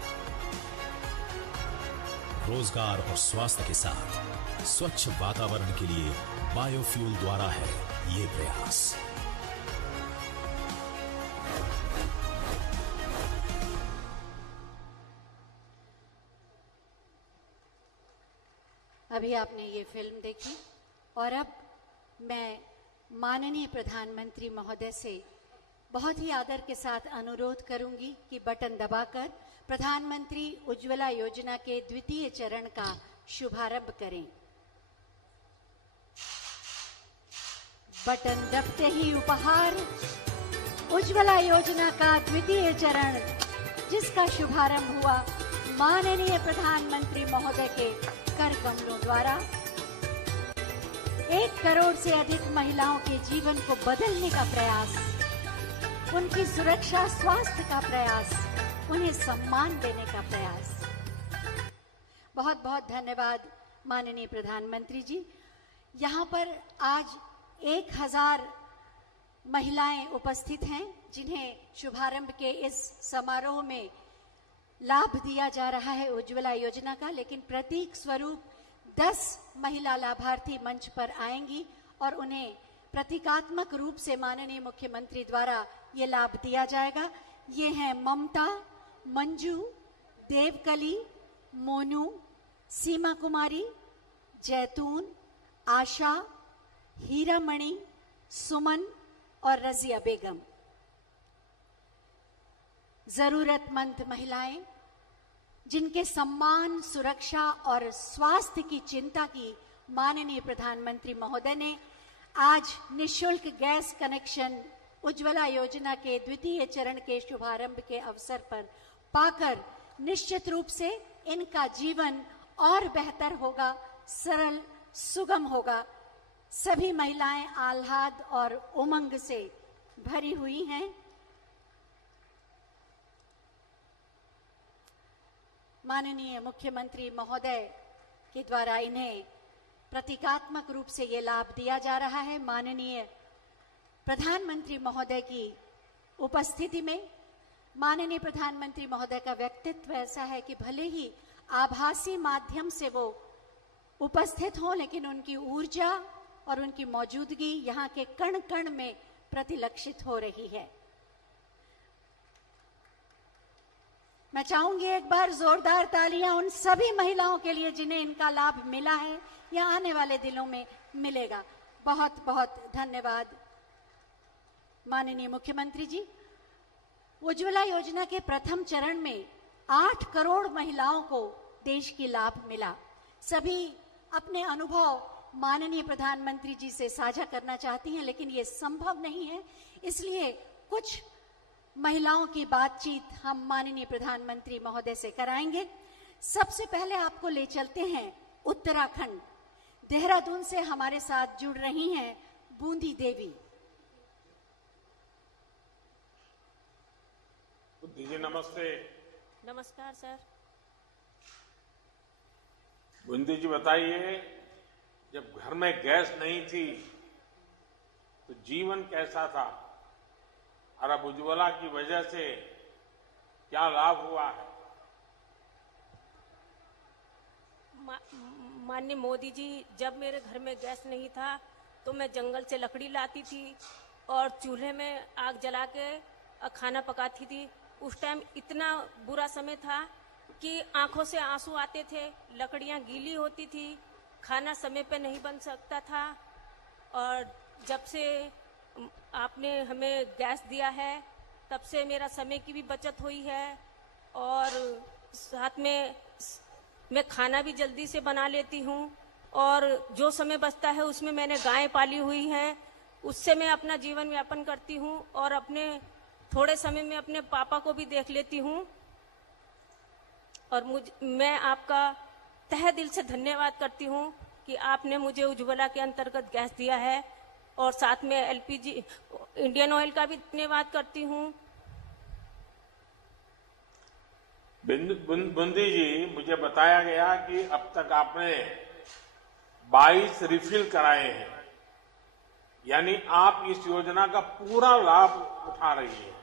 रोजगार और स्वास्थ्य के साथ स्वच्छ वातावरण के लिए बायोफ्यूल द्वारा है ये प्रयास। अभी आपने ये फिल्म देखी और अब मैं माननीय प्रधानमंत्री महोदय से बहुत ही आदर के साथ अनुरोध करूंगी कि बटन दबाकर प्रधानमंत्री उज्ज्वला योजना के द्वितीय चरण का शुभारंभ करें। बटन दबते ही उपहार उज्ज्वला योजना का द्वितीय चरण, जिसका शुभारंभ हुआ माननीय प्रधानमंत्री महोदय के कर कमलों द्वारा, 1 करोड़ से अधिक महिलाओं के जीवन को बदलने का प्रयास, उनकी सुरक्षा स्वास्थ्य का प्रयास, उन्हें सम्मान देने का प्रयास। बहुत बहुत धन्यवाद माननीय प्रधानमंत्री जी। यहाँ पर आज 1000 महिलाएं उपस्थित हैं जिन्हें शुभारंभ के इस समारोह में लाभ दिया जा रहा है उज्ज्वला योजना का, लेकिन प्रतीक स्वरूप 10 महिला लाभार्थी मंच पर आएंगी और उन्हें प्रतीकात्मक रूप से माननीय मुख्यमंत्री द्वारा ये लाभ दिया जाएगा। ये हैं ममता, मंजू, देवकली, मोनू, सीमा कुमारी, जैतून, आशा, हीरामणि, सुमन और रजिया बेगम। जरूरतमंद महिलाएं जिनके सम्मान, सुरक्षा और स्वास्थ्य की चिंता की माननीय प्रधानमंत्री महोदय ने आज निःशुल्क गैस कनेक्शन उज्ज्वला योजना के द्वितीय चरण के शुभारंभ के अवसर पर पाकर निश्चित रूप से इनका जीवन और बेहतर होगा, सरल, सुगम होगा। सभी महिलाएं आह्लाद और उमंग से भरी हुई हैं। माननीय मुख्यमंत्री महोदय के द्वारा इन्हें प्रतीकात्मक रूप से ये लाभ दिया जा रहा है। माननीय प्रधानमंत्री महोदय की उपस्थिति में, माननीय प्रधानमंत्री महोदय का व्यक्तित्व ऐसा है कि भले ही आभासी माध्यम से वो उपस्थित हों, लेकिन उनकी ऊर्जा और उनकी मौजूदगी यहाँ के कण कण में प्रतिलक्षित हो रही है। मैं चाहूंगी एक बार जोरदार तालियां उन सभी महिलाओं के लिए जिन्हें इनका लाभ मिला है या आने वाले दिनों में मिलेगा। बहुत बहुत धन्यवाद माननीय मुख्यमंत्री जी। उज्ज्वला योजना के प्रथम चरण में 8 करोड़ महिलाओं को देश की लाभ मिला। सभी अपने अनुभव माननीय प्रधानमंत्री जी से साझा करना चाहती हैं, लेकिन ये संभव नहीं है, इसलिए कुछ महिलाओं की बातचीत हम माननीय प्रधानमंत्री महोदय से कराएंगे। सबसे पहले आपको ले चलते हैं उत्तराखंड। देहरादून से हमारे साथ जुड़ रही हैं बूंदी देवी। बुद्धि जी नमस्ते। नमस्कार सर। बुंदी जी बताइए, जब घर में गैस नहीं थी तो जीवन कैसा था, और अब उज्ज्वला की वजह से क्या लाभ हुआ है? माननीय मोदी जी, जब मेरे घर में गैस नहीं था तो मैं जंगल से लकड़ी लाती थी और चूल्हे में आग जला के खाना पकाती थी। उस टाइम इतना बुरा समय था कि आंखों से आंसू आते थे, लकड़ियां गीली होती थी, खाना समय पे नहीं बन सकता था। और जब से आपने हमें गैस दिया है तब से मेरा समय की भी बचत हुई है और साथ में मैं खाना भी जल्दी से बना लेती हूँ। और जो समय बचता है उसमें मैंने गायें पाली हुई हैं, उससे मैं अपना जीवन यापन करती हूँ और अपने थोड़े समय में अपने पापा को भी देख लेती हूँ। और मैं आपका तहे दिल से धन्यवाद करती हूँ कि आपने मुझे उज्ज्वला के अंतर्गत गैस दिया है, और साथ में एलपीजी इंडियन ऑयल का भी धन्यवाद करती हूँ। बुंदी जी, मुझे बताया गया कि अब तक आपने 22 रिफिल कराए हैं, यानी आप इस योजना का पूरा लाभ उठा रही हैं।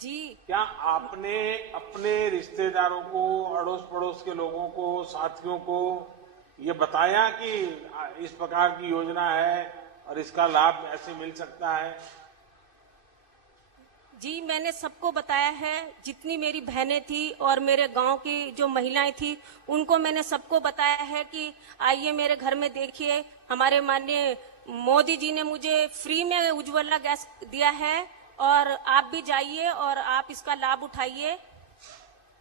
जी। क्या आपने अपने रिश्तेदारों को, अड़ोस पड़ोस के लोगों को, साथियों को ये बताया कि इस प्रकार की योजना है और इसका लाभ ऐसे मिल सकता है? जी, मैंने सबको बताया है। जितनी मेरी बहनें थी और मेरे गांव की जो महिलाएं थी उनको मैंने सबको बताया है कि आइए मेरे घर में देखिए, हमारे माननीय मोदी जी ने मुझे फ्री में उज्ज्वला गैस दिया है और आप भी जाइए और आप इसका लाभ उठाइए।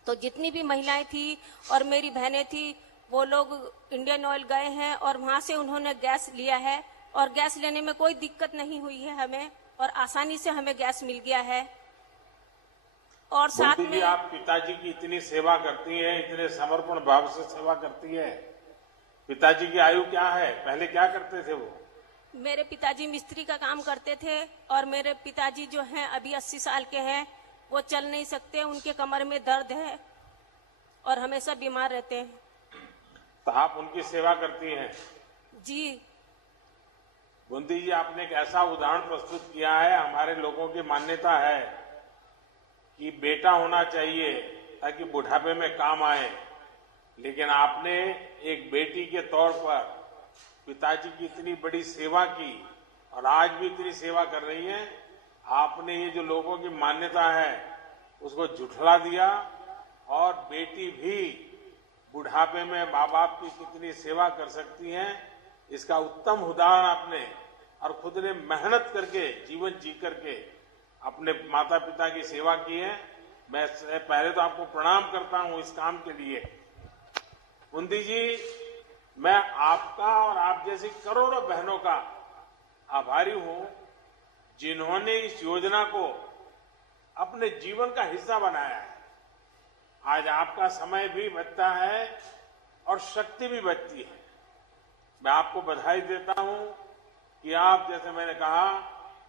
तो जितनी भी महिलाएं थी और मेरी बहनें थी वो लोग इंडियन ऑयल गए हैं और वहां से उन्होंने गैस लिया है और गैस लेने में कोई दिक्कत नहीं हुई है हमें और आसानी से हमें गैस मिल गया है। और साथ में आप पिताजी की इतनी सेवा करती हैं, इतने समर्पण भाव से सेवा करती है। पिताजी की आयु क्या है, पहले क्या करते थे वो? मेरे पिताजी मिस्त्री का काम करते थे और मेरे पिताजी जो हैं अभी 80 साल के हैं, वो चल नहीं सकते, उनके कमर में दर्द है और हमेशा बीमार रहते हैं। तो आप उनकी सेवा करती हैं? जी। बुंदी जी, आपने एक ऐसा उदाहरण प्रस्तुत किया है। हमारे लोगों की मान्यता है कि बेटा होना चाहिए ताकि बुढ़ापे में काम आए, लेकिन आपने एक बेटी के तौर पर पिताजी की इतनी बड़ी सेवा की और आज भी इतनी सेवा कर रही हैं। आपने ये जो लोगों की मान्यता है उसको झुठला दिया और बेटी भी बुढ़ापे में माँ बाप की कितनी सेवा कर सकती हैं, इसका उत्तम उदाहरण आपने और खुद ने मेहनत करके जीवन जी करके अपने माता पिता की सेवा की है। मैं पहले तो आपको प्रणाम करता हूं इस काम के लिए। बुंदी जी, मैं आपका और आप जैसी करोड़ों बहनों का आभारी हूं जिन्होंने इस योजना को अपने जीवन का हिस्सा बनाया है। आज आपका समय भी बचता है और शक्ति भी बचती है। मैं आपको बधाई देता हूं कि आप, जैसे मैंने कहा,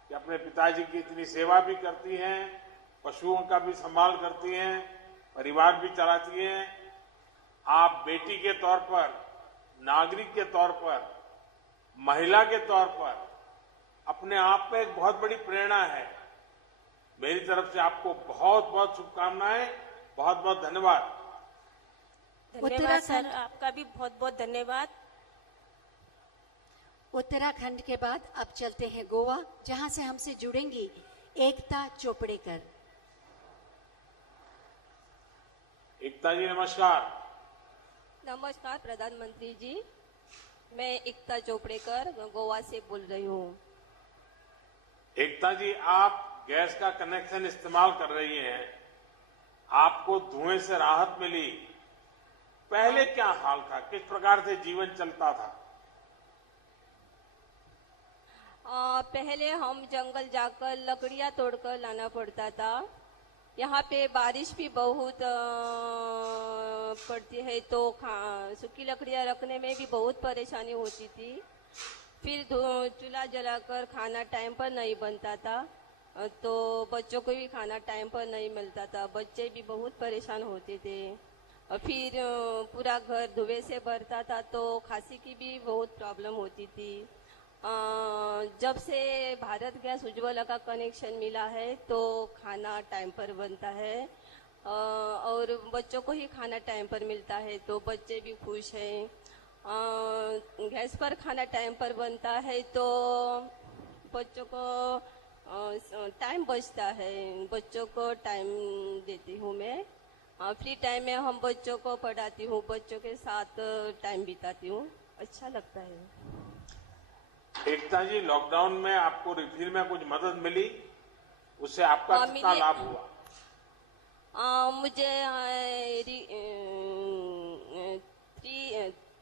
कि अपने पिताजी की इतनी सेवा भी करती हैं, पशुओं का भी संभाल करती हैं, परिवार भी चलाती हैं। आप बेटी के तौर पर, नागरिक के तौर पर, महिला के तौर पर अपने आप में एक बहुत बड़ी प्रेरणा है। मेरी तरफ से आपको बहुत बहुत शुभकामनाएं, बहुत बहुत धन्यवाद। धन्यवाद सर, आपका भी बहुत बहुत धन्यवाद। उत्तराखंड के बाद अब चलते हैं गोवा, जहां से हमसे जुड़ेंगी एकता चोपड़ेकर। एकता जी नमस्कार। नमस्कार प्रधानमंत्री जी, मैं एकता चोपड़ेकर गोवा से बोल रही हूँ। एकता जी, आप गैस का कनेक्शन इस्तेमाल कर रही हैं, आपको धुएं से राहत मिली। पहले क्या हाल था, किस प्रकार से जीवन चलता था? पहले हम जंगल जाकर लकड़ियां तोड़कर लाना पड़ता था। यहाँ पे बारिश भी बहुत पड़ती है तो सूखी लकड़ियां रखने में भी बहुत परेशानी होती थी। फिर चूल्हा जलाकर खाना टाइम पर नहीं बनता था तो बच्चों को भी खाना टाइम पर नहीं मिलता था, बच्चे भी बहुत परेशान होते थे। और फिर पूरा घर धुएं से भरता था तो खांसी की भी बहुत प्रॉब्लम होती थी। जब से भारत गैस उज्ज्वला का कनेक्शन मिला है तो खाना टाइम पर बनता है और बच्चों को ही खाना टाइम पर मिलता है तो बच्चे भी खुश हैं। गैस पर खाना टाइम पर बनता है तो बच्चों को टाइम बचता है, बच्चों को टाइम देती हूँ मैं। फ्री टाइम में हम बच्चों को पढ़ाती हूँ, बच्चों के साथ टाइम बिताती हूँ, अच्छा लगता है। एकता जी, लॉकडाउन में आपको रिफिल में कुछ मदद मिली, उससे आपका कितना लाभ हुआ? मुझे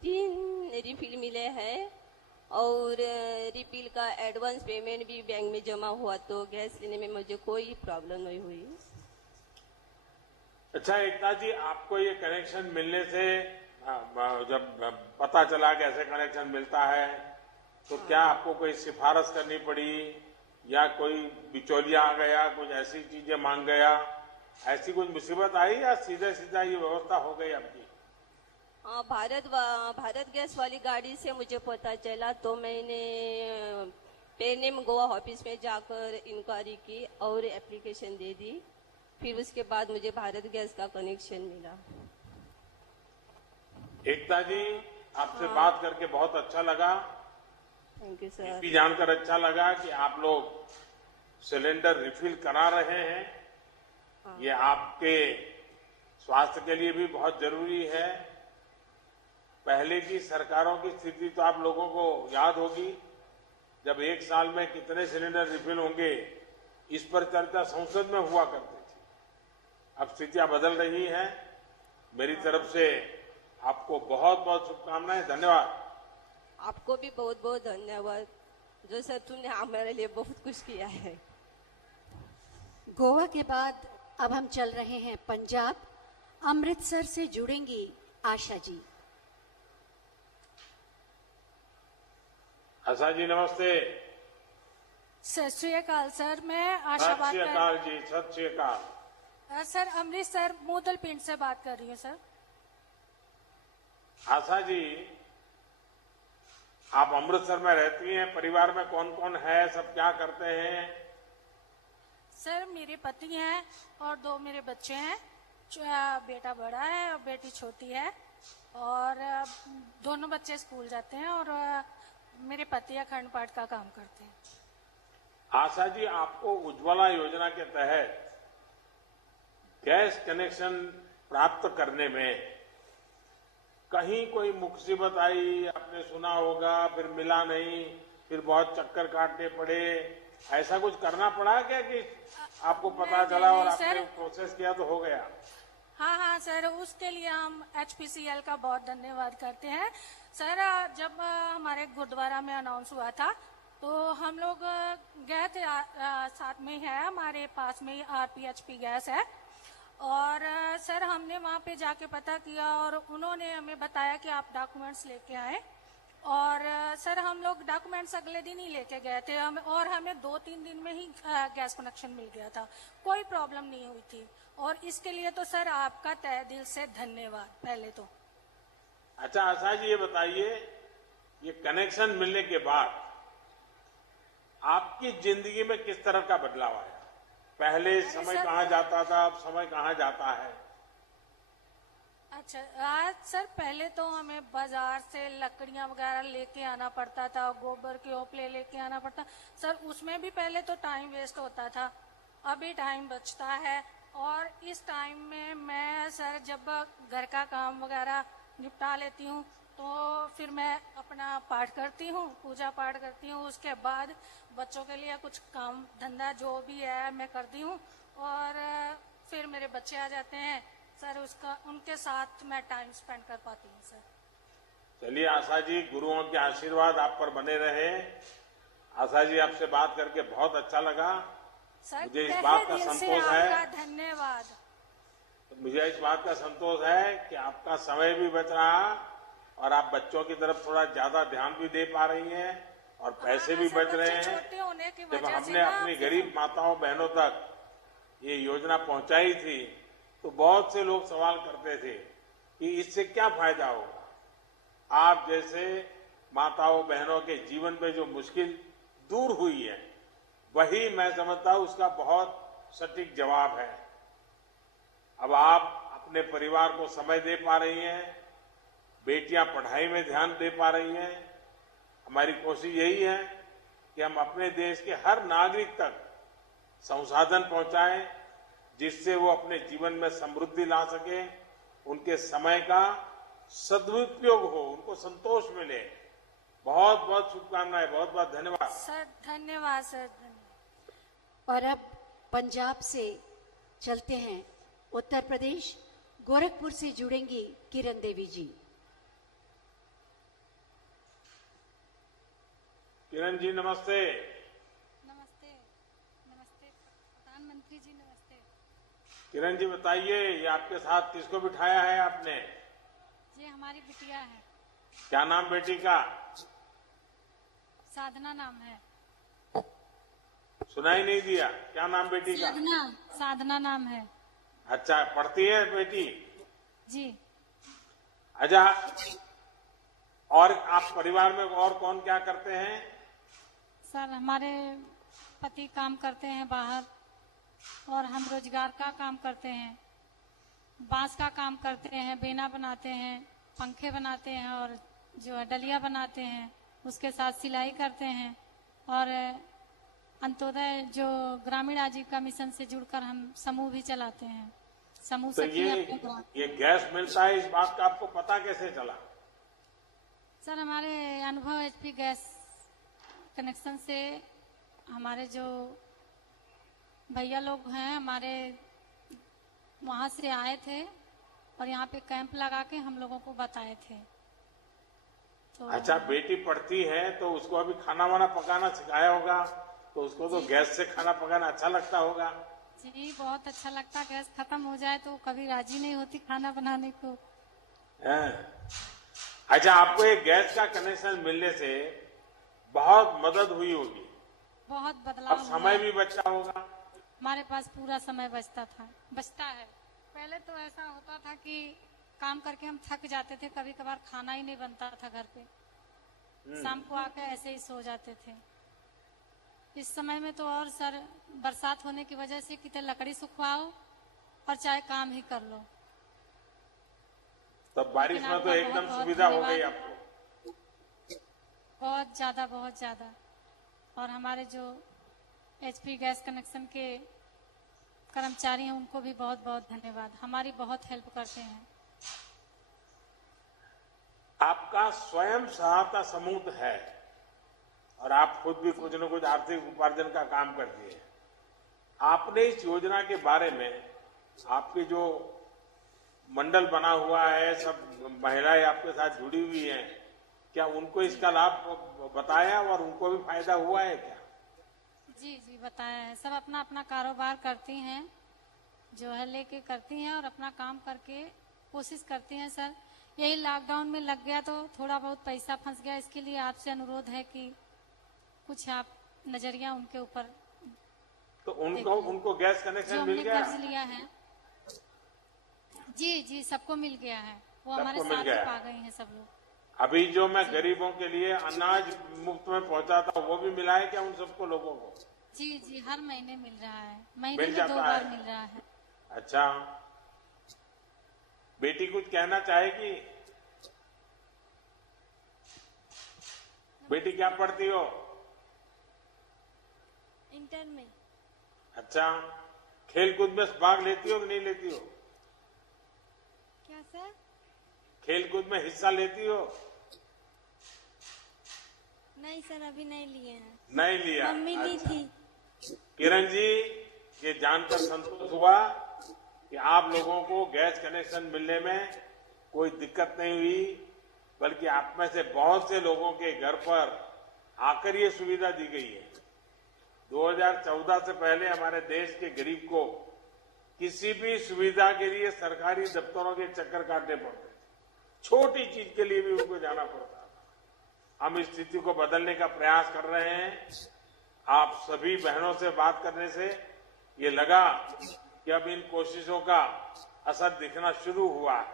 3 रिफिल मिले हैं और रिफिल का एडवांस पेमेंट भी बैंक में जमा हुआ तो गैस लेने में मुझे कोई प्रॉब्लम नहीं हुई। अच्छा एकता जी, आपको ये कनेक्शन मिलने से जब पता चला कि ऐसे कनेक्शन मिलता है तो क्या आपको कोई सिफारिश करनी पड़ी या कोई बिचौलिया आ गया, कुछ ऐसी चीजें मांग गया, ऐसी कुछ मुसीबत आई या सीधा सीधा ये व्यवस्था हो गई आपकी? भारत गैस वाली गाड़ी से मुझे पता चला तो मैंने पेनेम गोवा ऑफिस में जाकर इंक्वायरी की और एप्लीकेशन दे दी। फिर उसके बाद मुझे भारत गैस का कनेक्शन मिला। एकता जी, आपसे बात करके बहुत अच्छा लगा। Thank you sir. ये जानकर अच्छा लगा कि आप लोग सिलेंडर रिफिल करा रहे हैं। ये आपके स्वास्थ्य के लिए भी बहुत जरूरी है। पहले की सरकारों की स्थिति तो आप लोगों को याद होगी, जब एक साल में कितने सिलेंडर रिफिल होंगे इस पर चर्चा संसद में हुआ करती थी। अब स्थितियां बदल रही हैं। मेरी तरफ से आपको बहुत बहुत शुभकामनाएं। धन्यवाद। आपको भी बहुत बहुत धन्यवाद, जो सर तुमने हमारे लिए बहुत कुछ किया है। गोवा के बाद अब हम चल रहे हैं पंजाब। अमृतसर से जुड़ेंगी आशा जी। आशा जी नमस्ते। सत श्री अकाल सर, मैं आशा सत बात श्री कर अकाल जी, सत श्री अकाल। सर अमृतसर मूदल पिंड से बात कर रही हूँ सर। आशा जी, आप अमृतसर में रहती हैं, परिवार में कौन कौन है, सब क्या करते हैं? सर मेरे पति हैं और 2 मेरे बच्चे हैं। बेटा बड़ा है और बेटी छोटी है, और दोनों बच्चे स्कूल जाते हैं, और मेरे पति अखंड पाठ का काम करते हैं। आशा जी, आपको उज्ज्वला योजना के तहत गैस कनेक्शन प्राप्त करने में कहीं कोई मुसीबत आई, आपने सुना होगा, फिर मिला नहीं, फिर बहुत चक्कर काटने पड़े, ऐसा कुछ करना पड़ा क्या कि आपको पता चला और आपने प्रोसेस किया तो हो गया? हाँ सर, उसके लिए हम HPCL का बहुत धन्यवाद करते हैं। सर जब हमारे गुरुद्वारा में अनाउंस हुआ था तो हम लोग गए थे, साथ में है हमारे पास में ही RPHP गैस है, और सर हमने वहाँ पे जाके पता किया और उन्होंने हमें बताया कि आप डॉक्यूमेंट्स लेके आए, और सर हम लोग डॉक्यूमेंट्स अगले दिन ही लेके गए थे और हमें 2-3 दिन में ही गैस कनेक्शन मिल गया था, कोई प्रॉब्लम नहीं हुई थी। और इसके लिए तो सर आपका तहे दिल से धन्यवाद पहले तो। अच्छा आशा जी, ये बताइए, ये कनेक्शन मिलने के बाद आपकी जिंदगी में किस तरह का बदलाव आया? पहले समय कहाँ जाता था, अब समय कहाँ जाता है? अच्छा, आज सर पहले तो हमें बाजार से लकड़ियां वगैरह लेके आना पड़ता था, गोबर के ओपले लेके आना पड़ता सर, उसमें भी पहले तो टाइम वेस्ट होता था, अभी टाइम बचता है। और इस टाइम में मैं सर जब घर का काम वगैरह निपटा लेती हूँ तो फिर मैं अपना पाठ करती हूँ, पूजा पाठ करती हूँ, उसके बाद बच्चों के लिए कुछ काम धंधा जो भी है मैं करती हूँ, और फिर मेरे बच्चे आ जाते हैं सर, उसका उनके साथ मैं टाइम स्पेंड कर पाती हूँ सर। चलिए आशा जी, गुरुओं के आशीर्वाद आप पर बने रहे। आशा जी, आपसे बात करके बहुत अच्छा लगा। सर मुझे इस बात का संतोष है, धन्यवाद। मुझे इस बात का संतोष है कि आपका समय भी बच रहा और आप बच्चों की तरफ थोड़ा ज्यादा ध्यान भी दे पा रही हैं और पैसे भी बच रहे हैं। जब हमने अपनी गरीब माताओं बहनों तक ये योजना पहुंचाई थी तो बहुत से लोग सवाल करते थे कि इससे क्या फायदा होगा। आप जैसे माताओं बहनों के जीवन में जो मुश्किल दूर हुई है, वही मैं समझता हूं उसका बहुत सटीक जवाब है। अब आप अपने परिवार को समय दे पा रही हैं, बेटियां पढ़ाई में ध्यान दे पा रही हैं। हमारी कोशिश यही है कि हम अपने देश के हर नागरिक तक संसाधन पहुंचाएं जिससे वो अपने जीवन में समृद्धि ला सके, उनके समय का सदुपयोग हो, उनको संतोष मिले। बहुत बहुत शुभकामनाएं, बहुत बहुत धन्यवाद सर। धन्यवाद सर। और अब पंजाब से चलते हैं उत्तर प्रदेश, गोरखपुर से जुड़ेंगी किरण देवी जी। किरण जी नमस्ते। नमस्ते। नमस्ते प्रधानमंत्री जी, नमस्ते। किरण जी बताइए, ये आपके साथ किसको बिठाया है आपने? ये हमारी बिटिया है। क्या नाम बेटी का? साधना नाम है। सुनाई नहीं दिया, क्या नाम बेटी का? साधना नाम है। अच्छा, पढ़ती है बेटी? जी। अच्छा, और आप परिवार में और कौन क्या करते हैं? सर हमारे पति काम करते हैं बाहर, और हम रोजगार का काम करते हैं, बांस का काम करते हैं, बेना बनाते हैं, पंखे बनाते हैं, और जो है डलिया बनाते हैं, उसके साथ सिलाई करते हैं, और अंत्योदय जो ग्रामीण आजीविका मिशन से जुड़कर हम समूह भी चलाते हैं। समूह तो ये गैस मिलता है, इस बात का आपको पता कैसे चला? सर हमारे अनुभव HP गैस कनेक्शन से हमारे जो भैया लोग हैं हमारे, वहाँ से आए थे और यहाँ पे कैंप लगा के हम लोगों को बताए थे। तो अच्छा, बेटी पढ़ती है तो उसको अभी खाना वाना पकाना सिखाया होगा, तो उसको तो गैस से खाना पकाना अच्छा लगता होगा। जी बहुत अच्छा लगता, गैस खत्म हो जाए तो कभी राजी नहीं होती खाना बनाने को। अच्छा, आपको एक गैस का कनेक्शन मिलने से बहुत मदद हुई होगी, बहुत बदलाव अब समय भी बचा होगा। हमारे पास पूरा समय बचता है। पहले तो ऐसा होता था कि काम करके हम थक जाते थे, कभी कभार खाना ही नहीं बनता था घर पे, शाम को आके ऐसे ही सो जाते थे। इस समय में तो और सर बरसात होने की वजह से कितने लकड़ी सुखवाओ और चाहे काम ही कर लो। तब बारिश में तो एकदम सुविधा हो गई आपको। बहुत ज्यादा। और हमारे जो एचपी गैस कनेक्शन के कर्मचारी हैं उनको भी बहुत बहुत धन्यवाद, हमारी बहुत हेल्प करते हैं। आपका स्वयं सहायता समूह है और आप खुद भी कुछ न कुछ आर्थिक उपार्जन का काम करती है। आपने इस योजना के बारे में, आपके जो मंडल बना हुआ है, सब महिलाएं आपके साथ जुड़ी हुई हैं, क्या उनको इसका लाभ बताया और उनको भी फायदा हुआ है क्या? जी बताया है। सब अपना अपना कारोबार करती हैं, जो है लेके करती हैं और अपना काम करके कोशिश करती हैं। सर यही लॉकडाउन में लग गया तो थोड़ा बहुत पैसा फंस गया, इसके लिए आपसे अनुरोध है कि कुछ आप नजरिया उनके ऊपर। तो उनको गैस कनेक्शन मिल गया? कर्ज लिया है जी सबको मिल गया है, वो हमारे साथ ही पा गई हैं सब लोग। अभी जो मैं गरीबों के लिए अनाज मुफ्त में पहुंचाता हूँ वो भी मिला है क्या उन सबको लोगों को? जी हर महीने मिल रहा है, महीने में 2 बार मिल रहा है। अच्छा, बेटी कुछ कहना चाहेगी? बेटी क्या पढ़ती हो? इंटर में। अच्छा, खेल कूद में भाग लेती हो कि नहीं लेती हो? क्या सर? खेल कूद में हिस्सा लेती हो? नहीं सर, अभी नहीं लिए हैं। नहीं लिया? मम्मी ली थी। किरण जी, ये जानकर संतोष हुआ कि आप लोगों को गैस कनेक्शन मिलने में कोई दिक्कत नहीं हुई, बल्कि आप में से बहुत से लोगों के घर पर आकर ये सुविधा दी गई है। 2014 से पहले हमारे देश के गरीब को किसी भी सुविधा के लिए सरकारी दफ्तरों के चक्कर काटने पड़ते थे, छोटी चीज के लिए भी उनको जाना पड़ता था। हम इस स्थिति को बदलने का प्रयास कर रहे हैं। आप सभी बहनों से बात करने से ये लगा कि अब इन कोशिशों का असर दिखना शुरू हुआ है।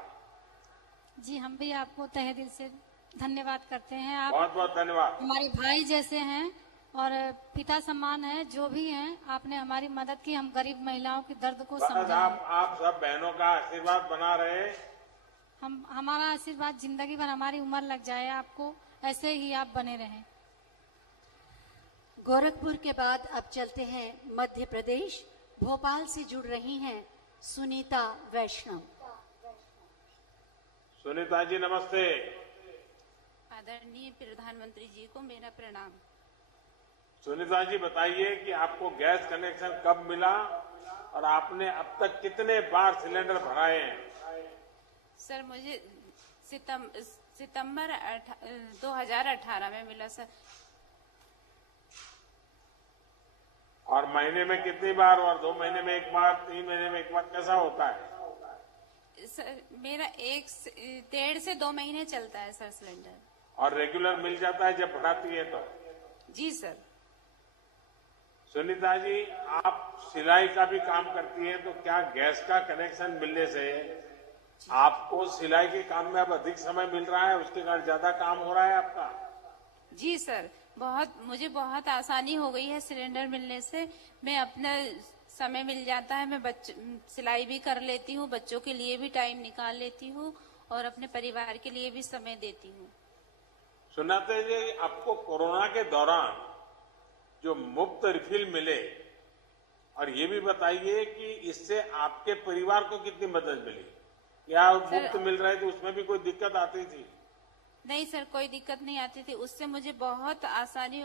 जी हम भी आपको तहे दिल से धन्यवाद करते हैं। आप बहुत बहुत धन्यवाद। हमारे भाई जैसे हैं और पिता समान है, जो भी हैं, आपने हमारी मदद की, हम गरीब महिलाओं की दर्द को समझे। आप सब बहनों का आशीर्वाद बना रहे। हमारा आशीर्वाद जिंदगी भर, हमारी उम्र लग जाए आपको, ऐसे ही आप बने रहें। गोरखपुर के बाद अब चलते हैं मध्य प्रदेश, भोपाल से जुड़ रही हैं सुनीता वैष्णव। सुनीता जी नमस्ते। आदरणीय प्रधानमंत्री जी को मेरा प्रणाम। सुनीता जी बताइए कि आपको गैस कनेक्शन कब मिला और आपने अब तक कितने बार सिलेंडर भराए हैं? सर मुझे सितंबर 2018 में मिला सर। और महीने में कितनी बार, और 2 महीने में एक बार, 3 महीने में एक बार, कैसा होता है? सर मेरा 1.5 से 2 महीने चलता है सर सिलेंडर। और रेगुलर मिल जाता है जब भराती है तो? जी सर। सुनीता जी, आप सिलाई का भी काम करती हैं, तो क्या गैस का कनेक्शन मिलने से आपको सिलाई के काम में अब अधिक समय मिल रहा है, उसके कारण ज्यादा काम हो रहा है आपका? जी सर, मुझे बहुत आसानी हो गई है सिलेंडर मिलने से। मैं अपना समय मिल जाता है, मैं सिलाई भी कर लेती हूँ, बच्चों के लिए भी टाइम निकाल लेती हूँ और अपने परिवार के लिए भी समय देती हूँ। सुनाते जी, आपको कोरोना के दौरान जो मुफ्त रिफिल मिले, और ये भी बताइए कि इससे आपके परिवार को कितनी मदद मिली? क्या मुफ्त मिल रहे थे, उसमें भी कोई दिक्कत आती थी? नहीं सर, कोई दिक्कत नहीं आती थी, उससे मुझे बहुत आसानी।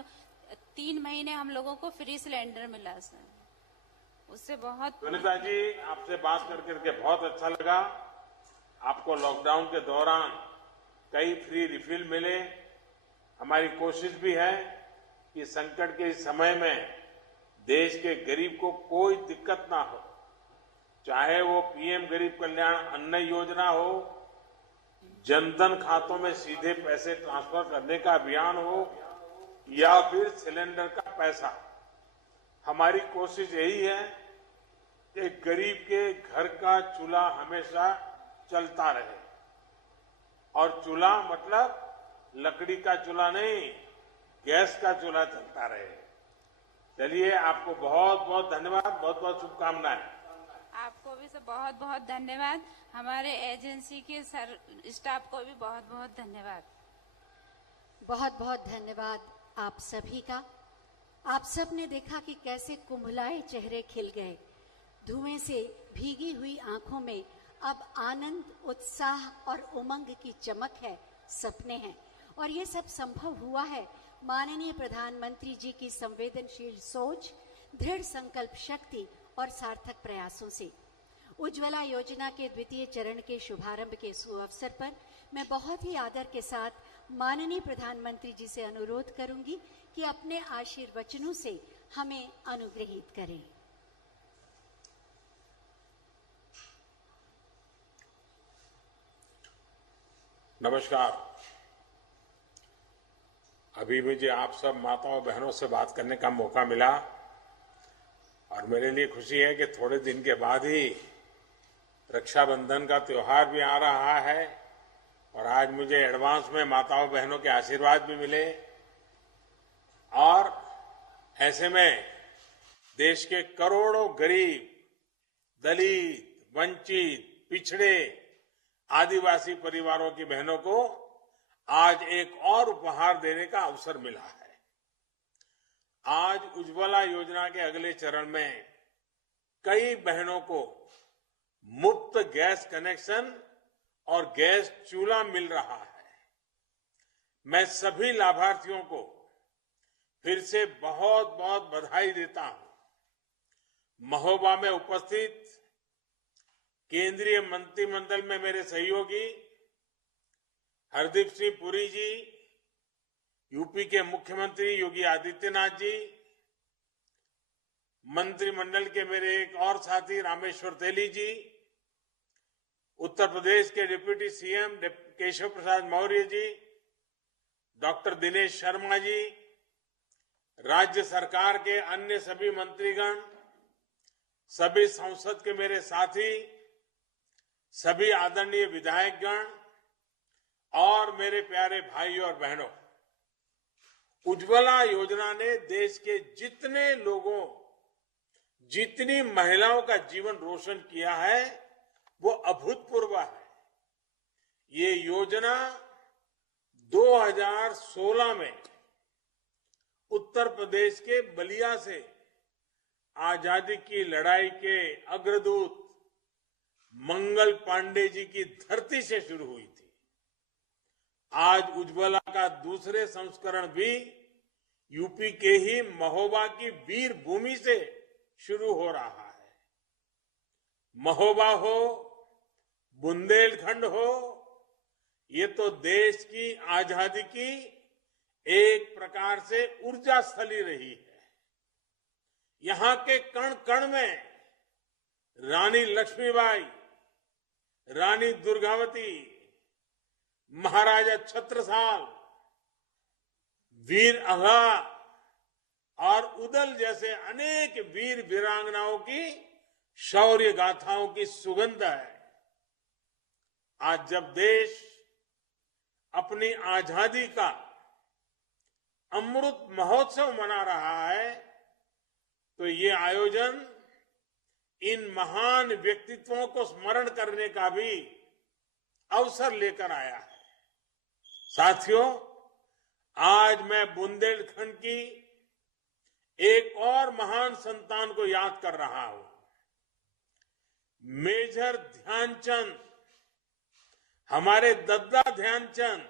3 महीने हम लोगों को फ्री सिलेंडर मिला सर। उससे बहुत सुनीता जी, आपसे बात करके बहुत अच्छा लगा। आपको लॉकडाउन के दौरान कई फ्री रिफिल मिले। हमारी कोशिश भी है कि संकट के इस समय में देश के गरीब को कोई दिक्कत ना हो, चाहे वो पीएम गरीब कल्याण अन्न योजना हो, जनधन खातों में सीधे पैसे ट्रांसफर करने का अभियान हो, या फिर सिलेंडर का पैसा। हमारी कोशिश यही है कि गरीब के घर का चूल्हा हमेशा चलता रहे। और चूल्हा मतलब लकड़ी का चूल्हा नहीं, गैस का चूल्हा चलता रहे। चलिए, आपको बहुत बहुत धन्यवाद, बहुत बहुत शुभकामनाएं। आपको भी से बहुत बहुत धन्यवाद। हमारे एजेंसी के स्टाफ को भी बहुत बहुत धन्यवाद। बहुत बहुत धन्यवाद आप सभी का। आप सब ने देखा कि कैसे कुंभलाए चेहरे खिल गए। धुएं से भीगी हुई आंखों में अब आनंद, उत्साह और उमंग की चमक है, सपने हैं। और ये सब संभव हुआ है माननीय प्रधानमंत्री जी की संवेदनशील सोच, दृढ़ संकल्प शक्ति और सार्थक प्रयासों से। उज्ज्वला योजना के द्वितीय चरण के शुभारंभ के सुअवसर पर मैं बहुत ही आदर के साथ माननीय प्रधानमंत्री जी से अनुरोध करूंगी कि अपने आशीर्वचनों से हमें अनुग्रहित करें। नमस्कार। अभी मुझे आप सब माताओं बहनों से बात करने का मौका मिला और मेरे लिए खुशी है कि थोड़े दिन के बाद ही रक्षाबंधन का त्योहार भी आ रहा है और आज मुझे एडवांस में माताओं बहनों के आशीर्वाद भी मिले। और ऐसे में देश के करोड़ों गरीब, दलित, वंचित, पिछड़े, आदिवासी परिवारों की बहनों को आज एक और उपहार देने का अवसर मिला है। आज उज्ज्वला योजना के अगले चरण में कई बहनों को मुफ्त गैस कनेक्शन और गैस चूल्हा मिल रहा है। मैं सभी लाभार्थियों को फिर से बहुत बहुत बधाई देता हूं। महोबा में उपस्थित केंद्रीय मंत्रिमंडल में मेरे सहयोगी हरदीप सिंह पुरी जी, यूपी के मुख्यमंत्री योगी आदित्यनाथ जी, मंत्रिमंडल के मेरे एक और साथी रामेश्वर तेली जी, उत्तर प्रदेश के deputy CM Keshav Prasad Maurya ji, doctor Dinesh Sharma ji, राज्य सरकार के अन्य सभी मंत्रीगण, सभी संसद के मेरे साथी, सभी आदरणीय विधायकगण और मेरे प्यारे भाई और बहनों, उज्ज्वला योजना ने देश के जितने लोगों, जितनी महिलाओं का जीवन रोशन किया है वो अभूतपूर्व है। ये योजना 2016 में उत्तर प्रदेश के बलिया से आजादी की लड़ाई के अग्रदूत मंगल पांडे जी की धरती से शुरू हुई थी। आज उज्ज्वला का दूसरे संस्करण भी यूपी के ही महोबा की वीर भूमि से शुरू हो रहा है। महोबा हो, बुंदेलखंड हो, ये तो देश की आजादी की एक प्रकार से ऊर्जा स्थली रही है। यहां के कण कण में रानी लक्ष्मीबाई, रानी दुर्गावती, महाराजा छत्रसाल, वीर अघा और उदल जैसे अनेक वीर वीरांगनाओं की शौर्य गाथाओं की सुगंध है। आज जब देश अपनी आजादी का अमृत महोत्सव मना रहा है तो ये आयोजन इन महान व्यक्तित्वों को स्मरण करने का भी अवसर लेकर आया है। साथियों, आज मैं बुंदेलखंड की एक और महान संतान को याद कर रहा हूं। मेजर ध्यानचंद, हमारे दद्दा ध्यानचंद।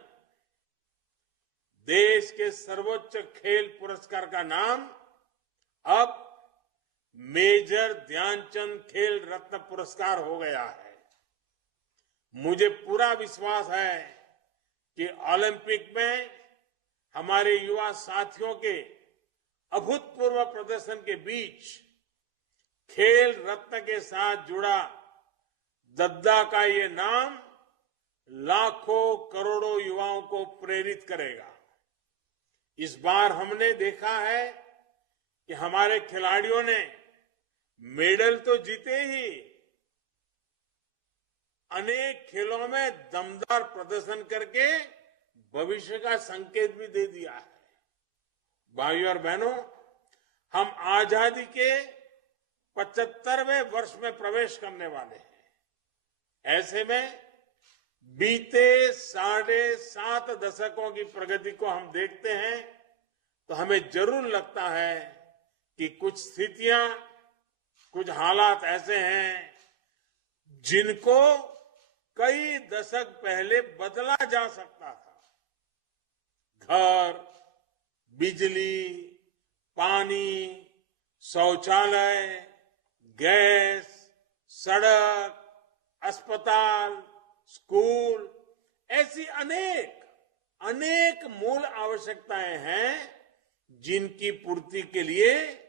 देश के सर्वोच्च खेल पुरस्कार का नाम अब मेजर ध्यानचंद खेल रत्न पुरस्कार हो गया है। मुझे पूरा विश्वास है कि ओलंपिक में हमारे युवा साथियों के अभूतपूर्व प्रदर्शन के बीच खेल रत्न के साथ जुड़ा दद्दा का ये नाम लाखों करोड़ों युवाओं को प्रेरित करेगा। इस बार हमने देखा है कि हमारे खिलाड़ियों ने मेडल तो जीते ही अनेक खेलों में दमदार प्रदर्शन करके भविष्य का संकेत भी दे दिया है। भाइयों और बहनों, हम आजादी के 75वें वर्ष में प्रवेश करने वाले हैं। ऐसे में बीते 7.5 दशकों की प्रगति को हम देखते हैं तो हमें जरूर लगता है कि कुछ स्थितियां, कुछ हालात ऐसे हैं जिनको कई दशक पहले बदला जा सकता था। घर, बिजली, पानी, शौचालय, गैस, सड़क, अस्पताल, स्कूल, ऐसी अनेक मूल आवश्यकताएं हैं जिनकी पूर्ति के लिए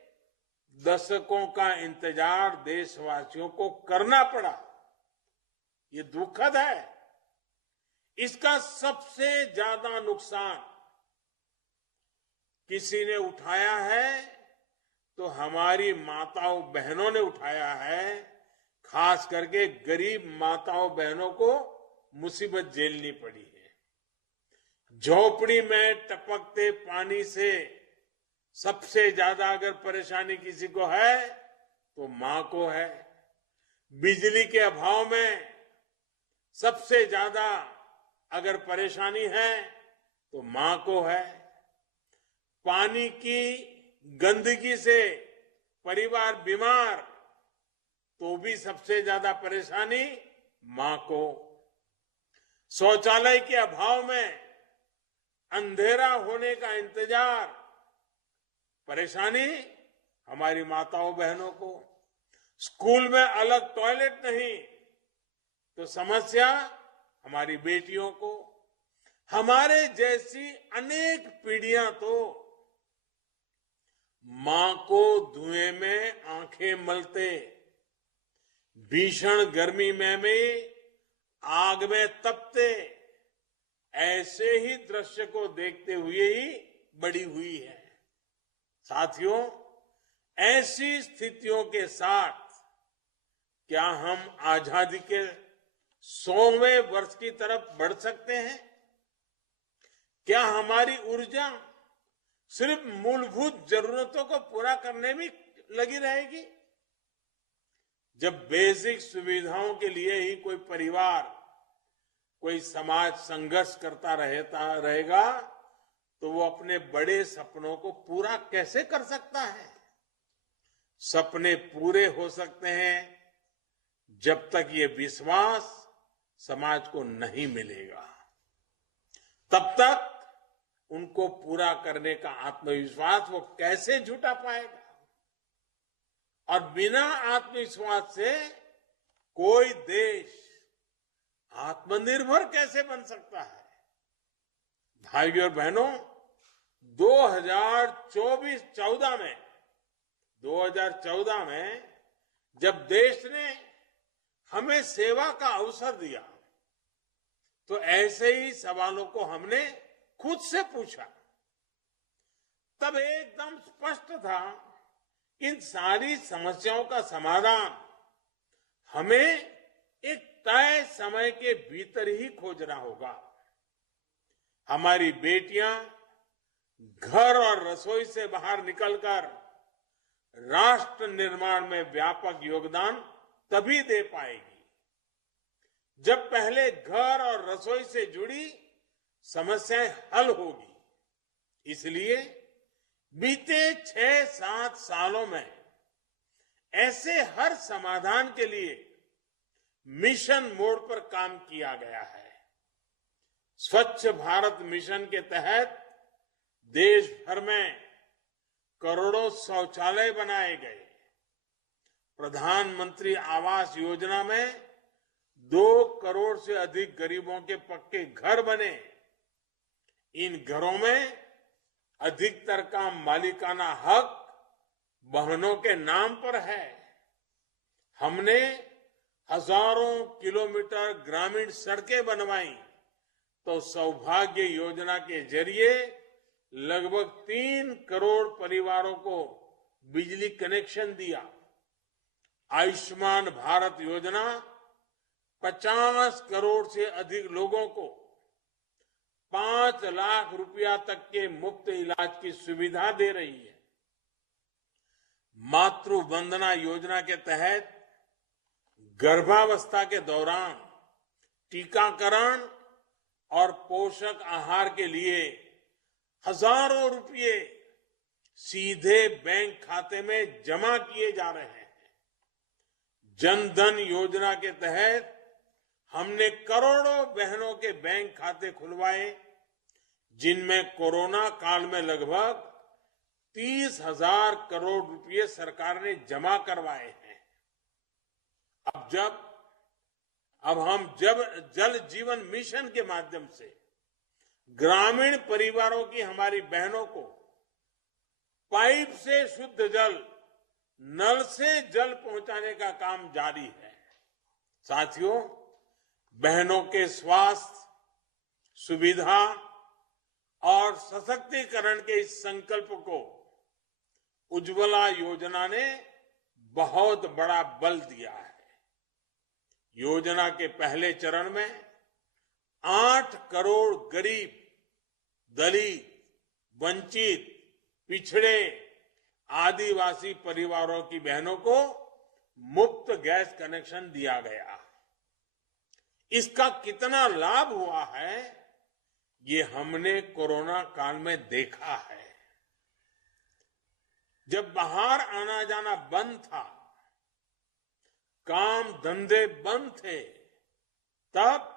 दशकों का इंतजार देशवासियों को करना पड़ा। ये दुखद है। इसका सबसे ज्यादा नुकसान किसी ने उठाया है तो हमारी माताओं बहनों ने उठाया है। खास करके गरीब माताओं बहनों को मुसीबत झेलनी पड़ी है। झोपड़ी में टपकते पानी से सबसे ज्यादा अगर परेशानी किसी को है तो मां को है। बिजली के अभाव में सबसे ज्यादा अगर परेशानी है तो मां को है। पानी की गंदगी से परिवार बीमार तो भी सबसे ज्यादा परेशानी मां को। शौचालय के अभाव में अंधेरा होने का इंतजार, परेशानी हमारी माताओं बहनों को। स्कूल में अलग टॉयलेट नहीं तो समस्या हमारी बेटियों को। हमारे जैसी अनेक पीढ़ियां तो मां को धुएं में आंखें मलते, भीषण गर्मी में भी आग में तपते, ऐसे ही दृश्य को देखते हुए ही बड़ी हुई है। साथियों, ऐसी स्थितियों के साथ क्या हम आजादी के 100वें वर्ष की तरफ बढ़ सकते हैं? क्या हमारी ऊर्जा सिर्फ मूलभूत जरूरतों को पूरा करने में लगी रहेगी? जब बेसिक सुविधाओं के लिए ही कोई परिवार, कोई समाज संघर्ष करता रहेगा तो वो अपने बड़े सपनों को पूरा कैसे कर सकता है? सपने पूरे हो सकते हैं जब तक ये विश्वास समाज को नहीं मिलेगा। तब तक उनको पूरा करने का आत्मविश्वास वो कैसे जुटा पाएगा? और बिना आत्मविश्वास से कोई देश आत्मनिर्भर कैसे बन सकता है? भाइयों और बहनों, 2014 में जब देश ने हमें सेवा का अवसर दिया तो ऐसे ही सवालों को हमने खुद से पूछा। तब एकदम स्पष्ट था इन सारी समस्याओं का समाधान हमें एक तय समय के भीतर ही खोजना होगा। हमारी बेटियां घर और रसोई से बाहर निकलकर राष्ट्र निर्माण में व्यापक योगदान तभी दे पाएगी जब पहले घर और रसोई से जुड़ी समस्याएं हल होगी। इसलिए बीते 6-7 सालों में ऐसे हर समाधान के लिए मिशन मोड पर काम किया गया है। स्वच्छ भारत मिशन के तहत देश भर में करोड़ों शौचालय बनाए गए, प्रधानमंत्री आवास योजना में 2 करोड़ से अधिक गरीबों के पक्के घर बने। इन घरों में अधिकतर का मालिकाना हक बहनों के नाम पर है। हमने हजारों किलोमीटर ग्रामीण सड़कें बनवाई तो सौभाग्य योजना के जरिए लगभग 3 करोड़ परिवारों को बिजली कनेक्शन दिया। आयुष्मान भारत योजना 50 करोड़ से अधिक लोगों को 5 लाख रुपया तक के मुफ्त इलाज की सुविधा दे रही है। मातृ वंदना योजना के तहत गर्भावस्था के दौरान टीकाकरण और पोषक आहार के लिए हजारों रुपये सीधे बैंक खाते में जमा किए जा रहे हैं। जन धन योजना के तहत हमने करोड़ों बहनों के बैंक खाते खुलवाए, जिनमें कोरोना काल में लगभग 30,000 करोड़ रुपए सरकार ने जमा करवाए हैं। अब हम जल जीवन मिशन के माध्यम से ग्रामीण परिवारों की हमारी बहनों को पाइप से शुद्ध जल, नल से जल पहुंचाने का काम जारी है। साथियों, बहनों के स्वास्थ्य, सुविधा और सशक्तिकरण के इस संकल्प को उज्ज्वला योजना ने बहुत बड़ा बल दिया है। योजना के पहले चरण में 8 करोड़ गरीब, दलित, वंचित, पिछड़े, आदिवासी परिवारों की बहनों को मुफ्त गैस कनेक्शन दिया गया। इसका कितना लाभ हुआ है, ये हमने कोरोना काल में देखा है। जब बाहर आना जाना बंद था, काम धंधे बंद थे, तब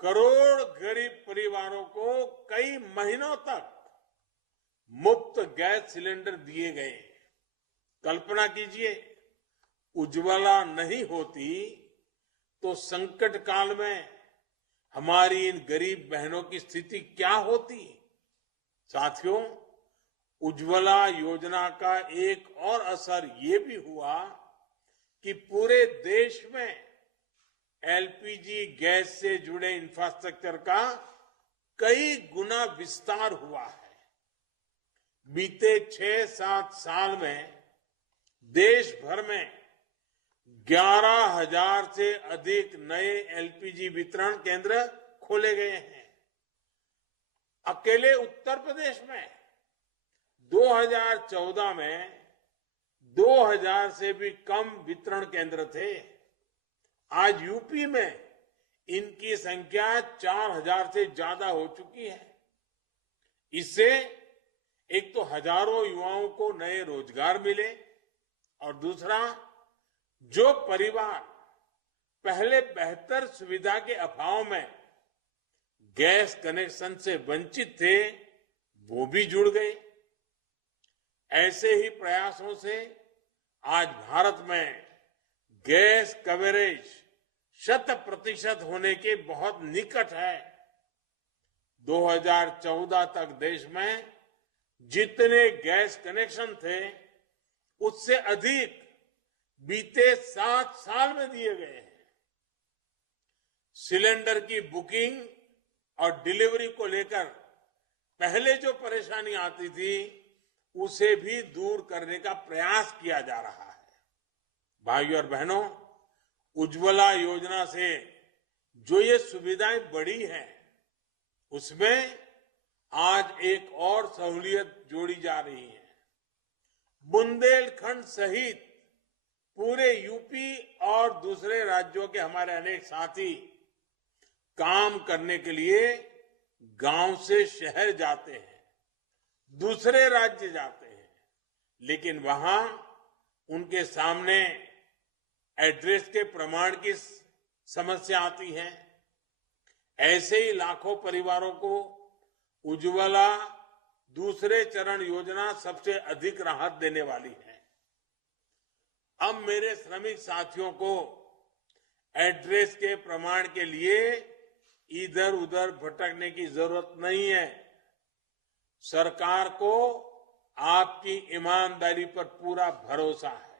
करोड़ गरीब परिवारों को कई महीनों तक मुफ्त गैस सिलेंडर दिए गए। कल्पना कीजिए, उज्ज्वला नहीं होती तो संकट काल में हमारी इन गरीब बहनों की स्थिति क्या होती। साथियों, उज्ज्वला योजना का एक और असर ये भी हुआ कि पूरे देश में एलपीजी गैस से जुड़े इंफ्रास्ट्रक्चर का कई गुना विस्तार हुआ है। बीते 6-7 साल में देश भर में 11,000 से अधिक नए एलपीजी वितरण केंद्र खोले गए हैं। अकेले उत्तर प्रदेश में 2014 में 2,000 से भी कम वितरण केंद्र थे। आज यूपी में इनकी संख्या 4,000 से ज्यादा हो चुकी है। इससे एक तो हजारों युवाओं को नए रोजगार मिले और दूसरा, जो परिवार पहले बेहतर सुविधा के अभाव में गैस कनेक्शन से वंचित थे, वो भी जुड़ गए। ऐसे ही प्रयासों से आज भारत में गैस कवरेज 100% होने के बहुत निकट है। 2014 तक देश में जितने गैस कनेक्शन थे, उससे अधिक बीते 7 साल में दिए गए हैं। सिलेंडर की बुकिंग और डिलीवरी को लेकर पहले जो परेशानी आती थी, उसे भी दूर करने का प्रयास किया जा रहा है। भाइयों और बहनों, उज्ज्वला योजना से जो ये सुविधाएं बढ़ी हैं, उसमें आज एक और सहूलियत जोड़ी जा रही है। बुंदेलखंड सहित पूरे यूपी और दूसरे राज्यों के हमारे अनेक साथी काम करने के लिए गांव से शहर जाते हैं, दूसरे राज्य जाते हैं, लेकिन वहां उनके सामने एड्रेस के प्रमाण की समस्या आती है। ऐसे ही लाखों परिवारों को उज्ज्वला दूसरे चरण योजना सबसे अधिक राहत देने वाली है। अब मेरे श्रमिक साथियों को एड्रेस के प्रमाण के लिए इधर उधर भटकने की जरूरत नहीं है। सरकार को आपकी ईमानदारी पर पूरा भरोसा है।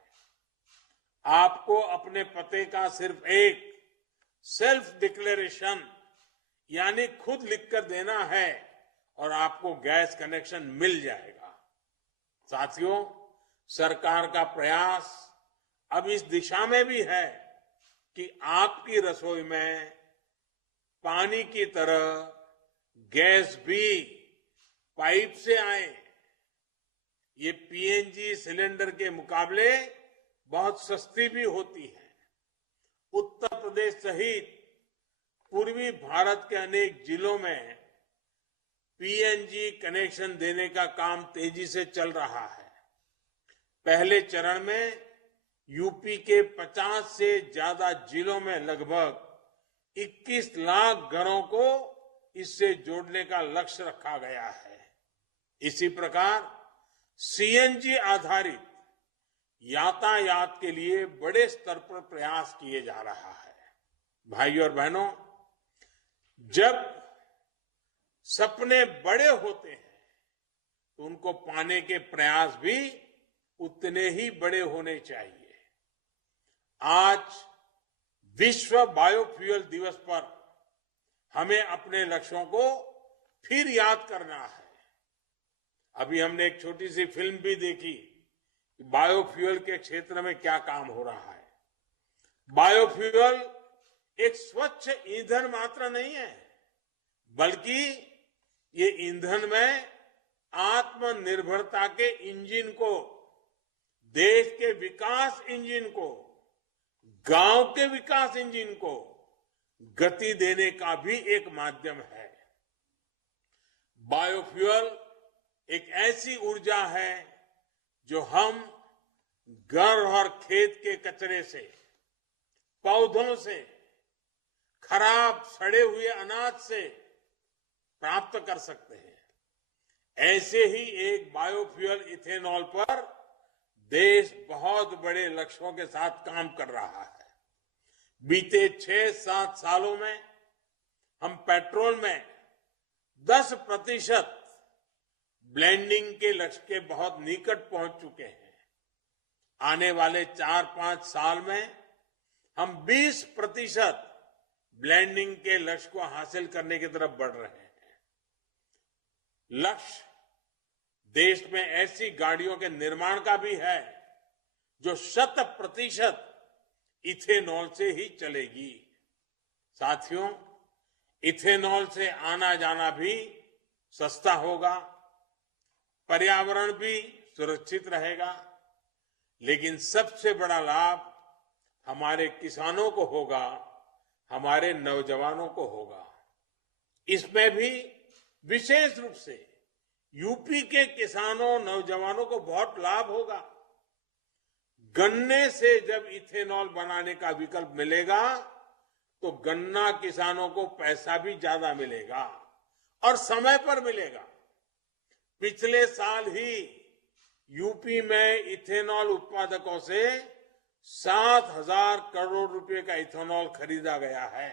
आपको अपने पते का सिर्फ एक सेल्फ डिक्लेरेशन यानी खुद लिखकर देना है और आपको गैस कनेक्शन मिल जाएगा। साथियों, सरकार का प्रयास अब इस दिशा में भी है कि आपकी रसोई में पानी की तरह गैस भी पाइप से आए। ये पीएनजी सिलेंडर के मुकाबले बहुत सस्ती भी होती है। उत्तर प्रदेश सहित पूर्वी भारत के अनेक जिलों में पीएनजी कनेक्शन देने का काम तेजी से चल रहा है। पहले चरण में यूपी के 50 से ज्यादा जिलों में लगभग 21 लाख घरों को इससे जोड़ने का लक्ष्य रखा गया है। इसी प्रकार सीएनजी आधारित यातायात के लिए बड़े स्तर पर प्रयास किए जा रहा है। भाइयों और बहनों, जब सपने बड़े होते हैं तो उनको पाने के प्रयास भी उतने ही बड़े होने चाहिए। आज विश्व बायोफ्यूल दिवस पर हमें अपने लक्ष्यों को फिर याद करना है। अभी हमने एक छोटी सी फिल्म भी देखी कि बायोफ्यूल के क्षेत्र में क्या काम हो रहा है। बायोफ्यूल एक स्वच्छ ईंधन मात्र नहीं है, बल्कि ये ईंधन में आत्मनिर्भरता के इंजन को, देश के विकास इंजन को, गांव के विकास इंजन को गति देने का भी एक माध्यम है। बायोफ्यूल एक ऐसी ऊर्जा है जो हम घर और खेत के कचरे से, पौधों से, खराब सड़े हुए अनाज से प्राप्त कर सकते हैं। ऐसे ही एक बायोफ्यूल इथेनॉल पर देश बहुत बड़े लक्ष्यों के साथ काम कर रहा है। बीते 6-7 सालों में हम पेट्रोल में 10% ब्लेंडिंग के लक्ष्य के बहुत निकट पहुंच चुके हैं। आने वाले 4-5 साल में हम 20% ब्लेंडिंग के लक्ष्य को हासिल करने की तरफ बढ़ रहे हैं। लक्ष्य देश में ऐसी गाड़ियों के निर्माण का भी है जो 100% इथेनॉल से ही चलेगी। साथियों, इथेनॉल से आना जाना भी सस्ता होगा, पर्यावरण भी सुरक्षित रहेगा, लेकिन सबसे बड़ा लाभ हमारे किसानों को होगा, हमारे नौजवानों को होगा। इसमें भी विशेष रूप से यूपी के किसानों, नौजवानों को बहुत लाभ होगा। गन्ने से जब इथेनॉल बनाने का विकल्प मिलेगा तो गन्ना किसानों को पैसा भी ज्यादा मिलेगा और समय पर मिलेगा। पिछले साल ही यूपी में इथेनॉल उत्पादकों से 7,000 करोड़ रुपए का इथेनॉल खरीदा गया है।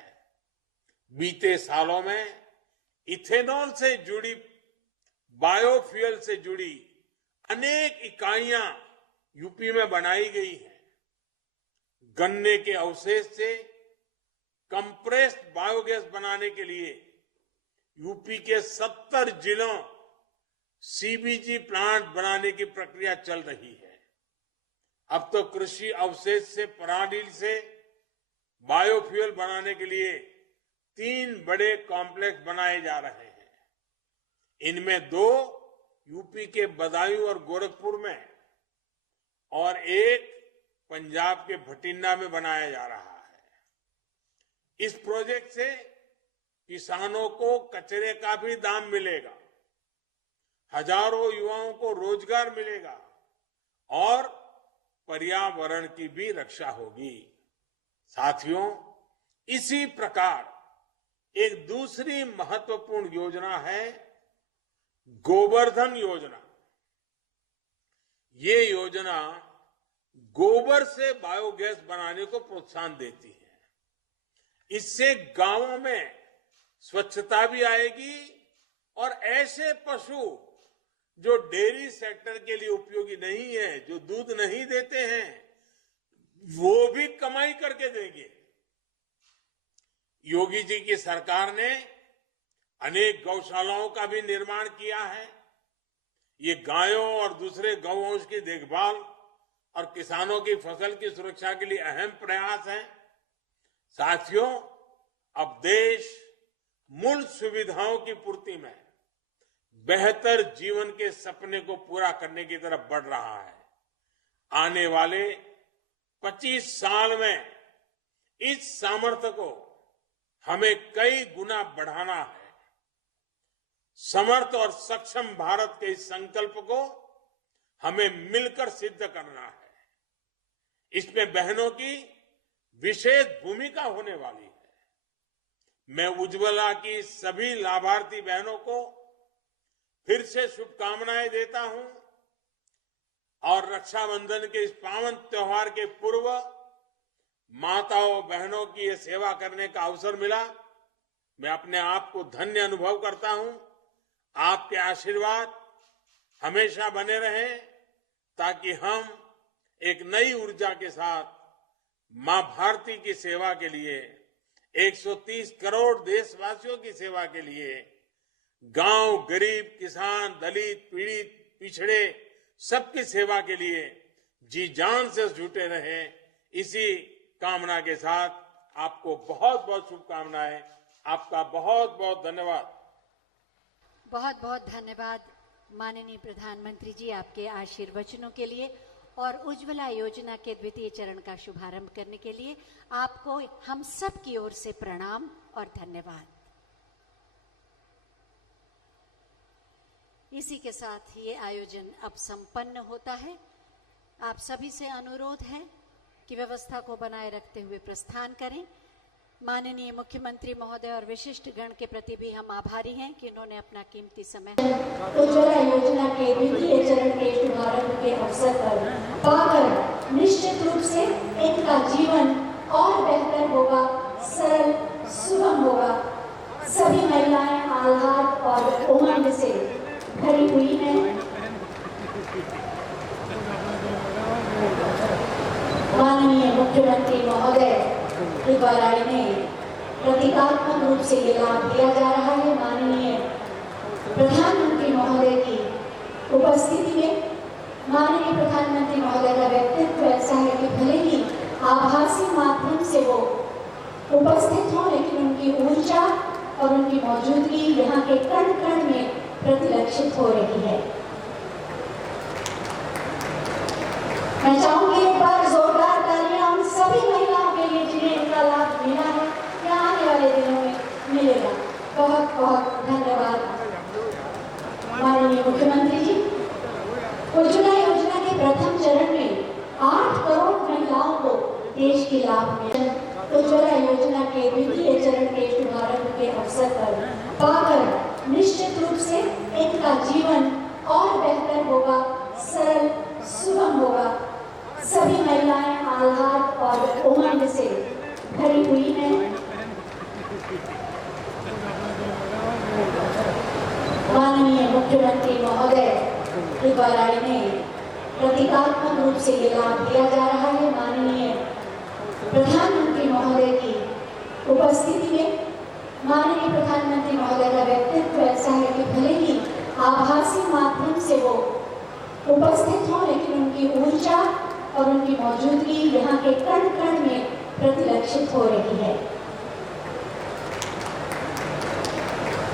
बीते सालों में इथेनॉल से जुड़ी, बायोफ्यूल से जुड़ी अनेक इकाइयां यूपी में बनाई गई है। गन्ने के अवशेष से कंप्रेस्ड बायोगैस बनाने के लिए यूपी के 70 जिलों सीबीजी प्लांट बनाने की प्रक्रिया चल रही है। अब तो कृषि अवशेष से, पराली से बायोफ्यूल बनाने के लिए 3 बड़े कॉम्प्लेक्स बनाए जा रहे हैं। इनमें 2 यूपी के बदायूं और गोरखपुर में और एक पंजाब के भटिंडा में बनाया जा रहा है। इस प्रोजेक्ट से किसानों को कचरे का भी दाम मिलेगा, हजारों युवाओं को रोजगार मिलेगा और पर्यावरण की भी रक्षा होगी। साथियों, इसी प्रकार एक दूसरी महत्वपूर्ण योजना है गोवर्धन योजना। ये योजना गोबर से बायोगैस बनाने को प्रोत्साहन देती है। इससे गांवों में स्वच्छता भी आएगी और ऐसे पशु जो डेयरी सेक्टर के लिए उपयोगी नहीं है, जो दूध नहीं देते हैं, वो भी कमाई करके देंगे। योगी जी की सरकार ने अनेक गौशालाओं का भी निर्माण किया है। ये गायों और दूसरे गौवंश की देखभाल और किसानों की फसल की सुरक्षा के लिए अहम प्रयास है। साथियों, अब देश मूल सुविधाओं की पूर्ति में बेहतर जीवन के सपने को पूरा करने की तरफ बढ़ रहा है। आने वाले 25 साल में इस सामर्थ्य को हमें कई गुना बढ़ाना है। समर्थ और सक्षम भारत के इस संकल्प को हमें मिलकर सिद्ध करना है। इसमें बहनों की विशेष भूमिका होने वाली है। मैं उज्ज्वला की सभी लाभार्थी बहनों को फिर से शुभकामनाएं देता हूं और रक्षाबंधन के इस पावन त्योहार के पूर्व माताओं बहनों की ये सेवा करने का अवसर मिला। मैं अपने आप को धन्य अनुभव करता हूं। आपके आशीर्वाद हमेशा बने रहें ताकि हम एक नई ऊर्जा के साथ मां भारती की सेवा के लिए, 130 करोड़ देशवासियों की सेवा के लिए, गांव, गरीब, किसान, दलित, पीड़ित, पिछड़े सबकी सेवा के लिए जी जान से जुटे रहें। इसी कामना के साथ आपको बहुत बहुत शुभकामनाएं। आपका बहुत बहुत धन्यवाद। बहुत बहुत धन्यवाद माननीय प्रधानमंत्री जी आपके आशीर्वचनों के लिए और उज्ज्वला योजना के द्वितीय चरण का शुभारंभ करने के लिए आपको हम सब की ओर से प्रणाम और धन्यवाद। इसी के साथ ये आयोजन अब संपन्न होता है। आप सभी से अनुरोध है कि व्यवस्था को बनाए रखते हुए प्रस्थान करें। माननीय मुख्यमंत्री महोदय और विशिष्ट गण के प्रति भी हम आभारी हैं कि उन्होंने अपना कीमती समय उज्ज्वला योजना के द्वितीय चरण के शुभारंभ के अवसर पर पाकर निश्चित रूप से इनका जीवन और बेहतर होगा, सरल, सुगम होगा। सभी महिलाएं आह्लाद और उमंग से भरी हुई हैं। माननीय मुख्यमंत्री महोदय द्वारा इन्हें प्रतीकात्मक रूप से ये लाभ दिया जा रहा है। माननीय प्रधानमंत्री महोदय की उपस्थिति में माननीय प्रधानमंत्री महोदय का व्यक्तित्व ऐसा है कि भले ही आभासी माध्यम से वो उपस्थित हो, लेकिन उनकी ऊर्जा और उनकी मौजूदगी यहाँ के कण कण में प्रतिलक्षित हो रही है। मैं चाहूंगी एक बार जोरदार तालियां उन सभी महिलाओं के लिए जिन्हें इनका लाभ मिला है या आने वाले दिनों में मिलेगा। बहुत बहुत धन्यवाद माननीय मुख्यमंत्री जी। उज्ज्वला योजना के प्रथम चरण में 8 करोड़ महिलाओं को देश की लाभ मिला। उज्ज्वला योजना के द्वितीय चरण के शुभारंभ के अवसर पर पाकर निश्चित रूप से इनका जीवन और बेहतर होगा, सरल, सुगम होगा। सभी महिलाएं आह्लाद और उमंग से भरी हुई हैं। माननीय मुख्यमंत्री महोदय द्वारा इन्हें प्रतीकात्मक रूप से ये लाभ दिया जा रहा है। माननीय प्रधानमंत्री महोदय की उपस्थिति में माननीय प्रधानमंत्री महोदय का व्यक्तित्व ऐसा है कि भले ही आभासी माध्यम से वो उपस्थित हो, लेकिन उनकी ऊर्जा और उनकी मौजूदगी यहाँ के कण कण में प्रतिलक्षित हो रही है।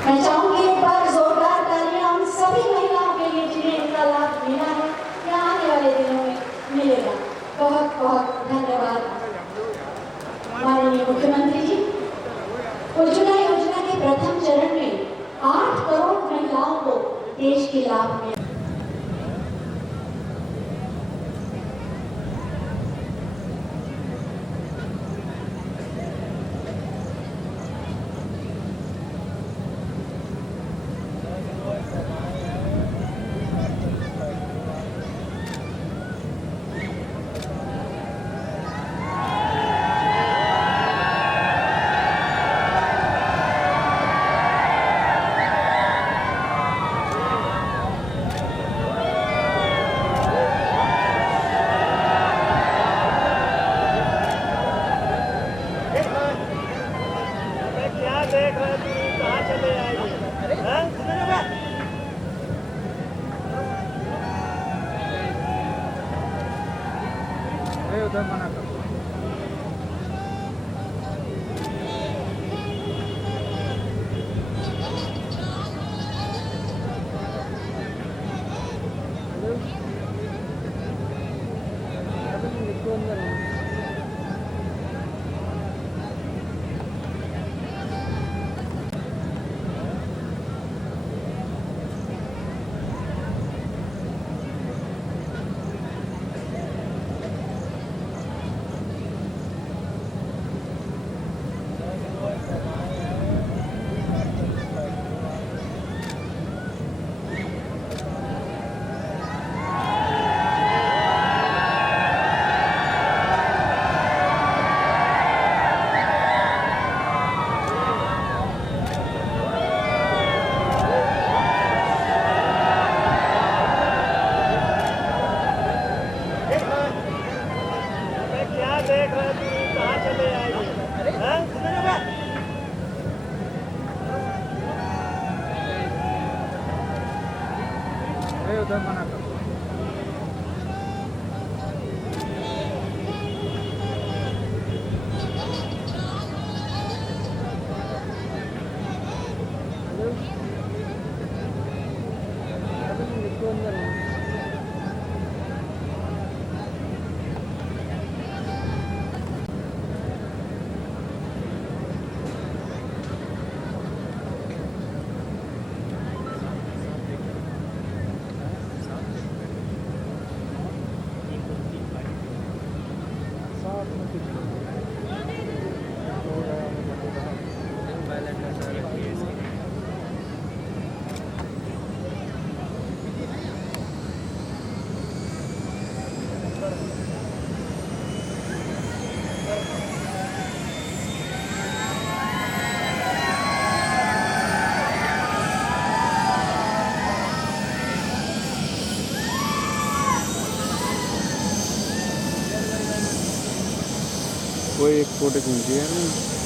मैं चाहूंगी एक बार जोरदार तालियां उन सभी महिलाओं के लिए जिन्हें इनका लाभ मिला है या आने वाले दिनों में मिलेगा। बहुत बहुत धन्यवाद माननीय मुख्यमंत्री जी। उज्ज्वला योजना के प्रथम चरण में 8 करोड़ महिलाओं को देश की लाभ मिला। देख रहे थे कहाँ चले आए उधर मना कर देख रहे थे कहाँ चले आए उधर मना कर कोई एक फोटो खींची है नहीं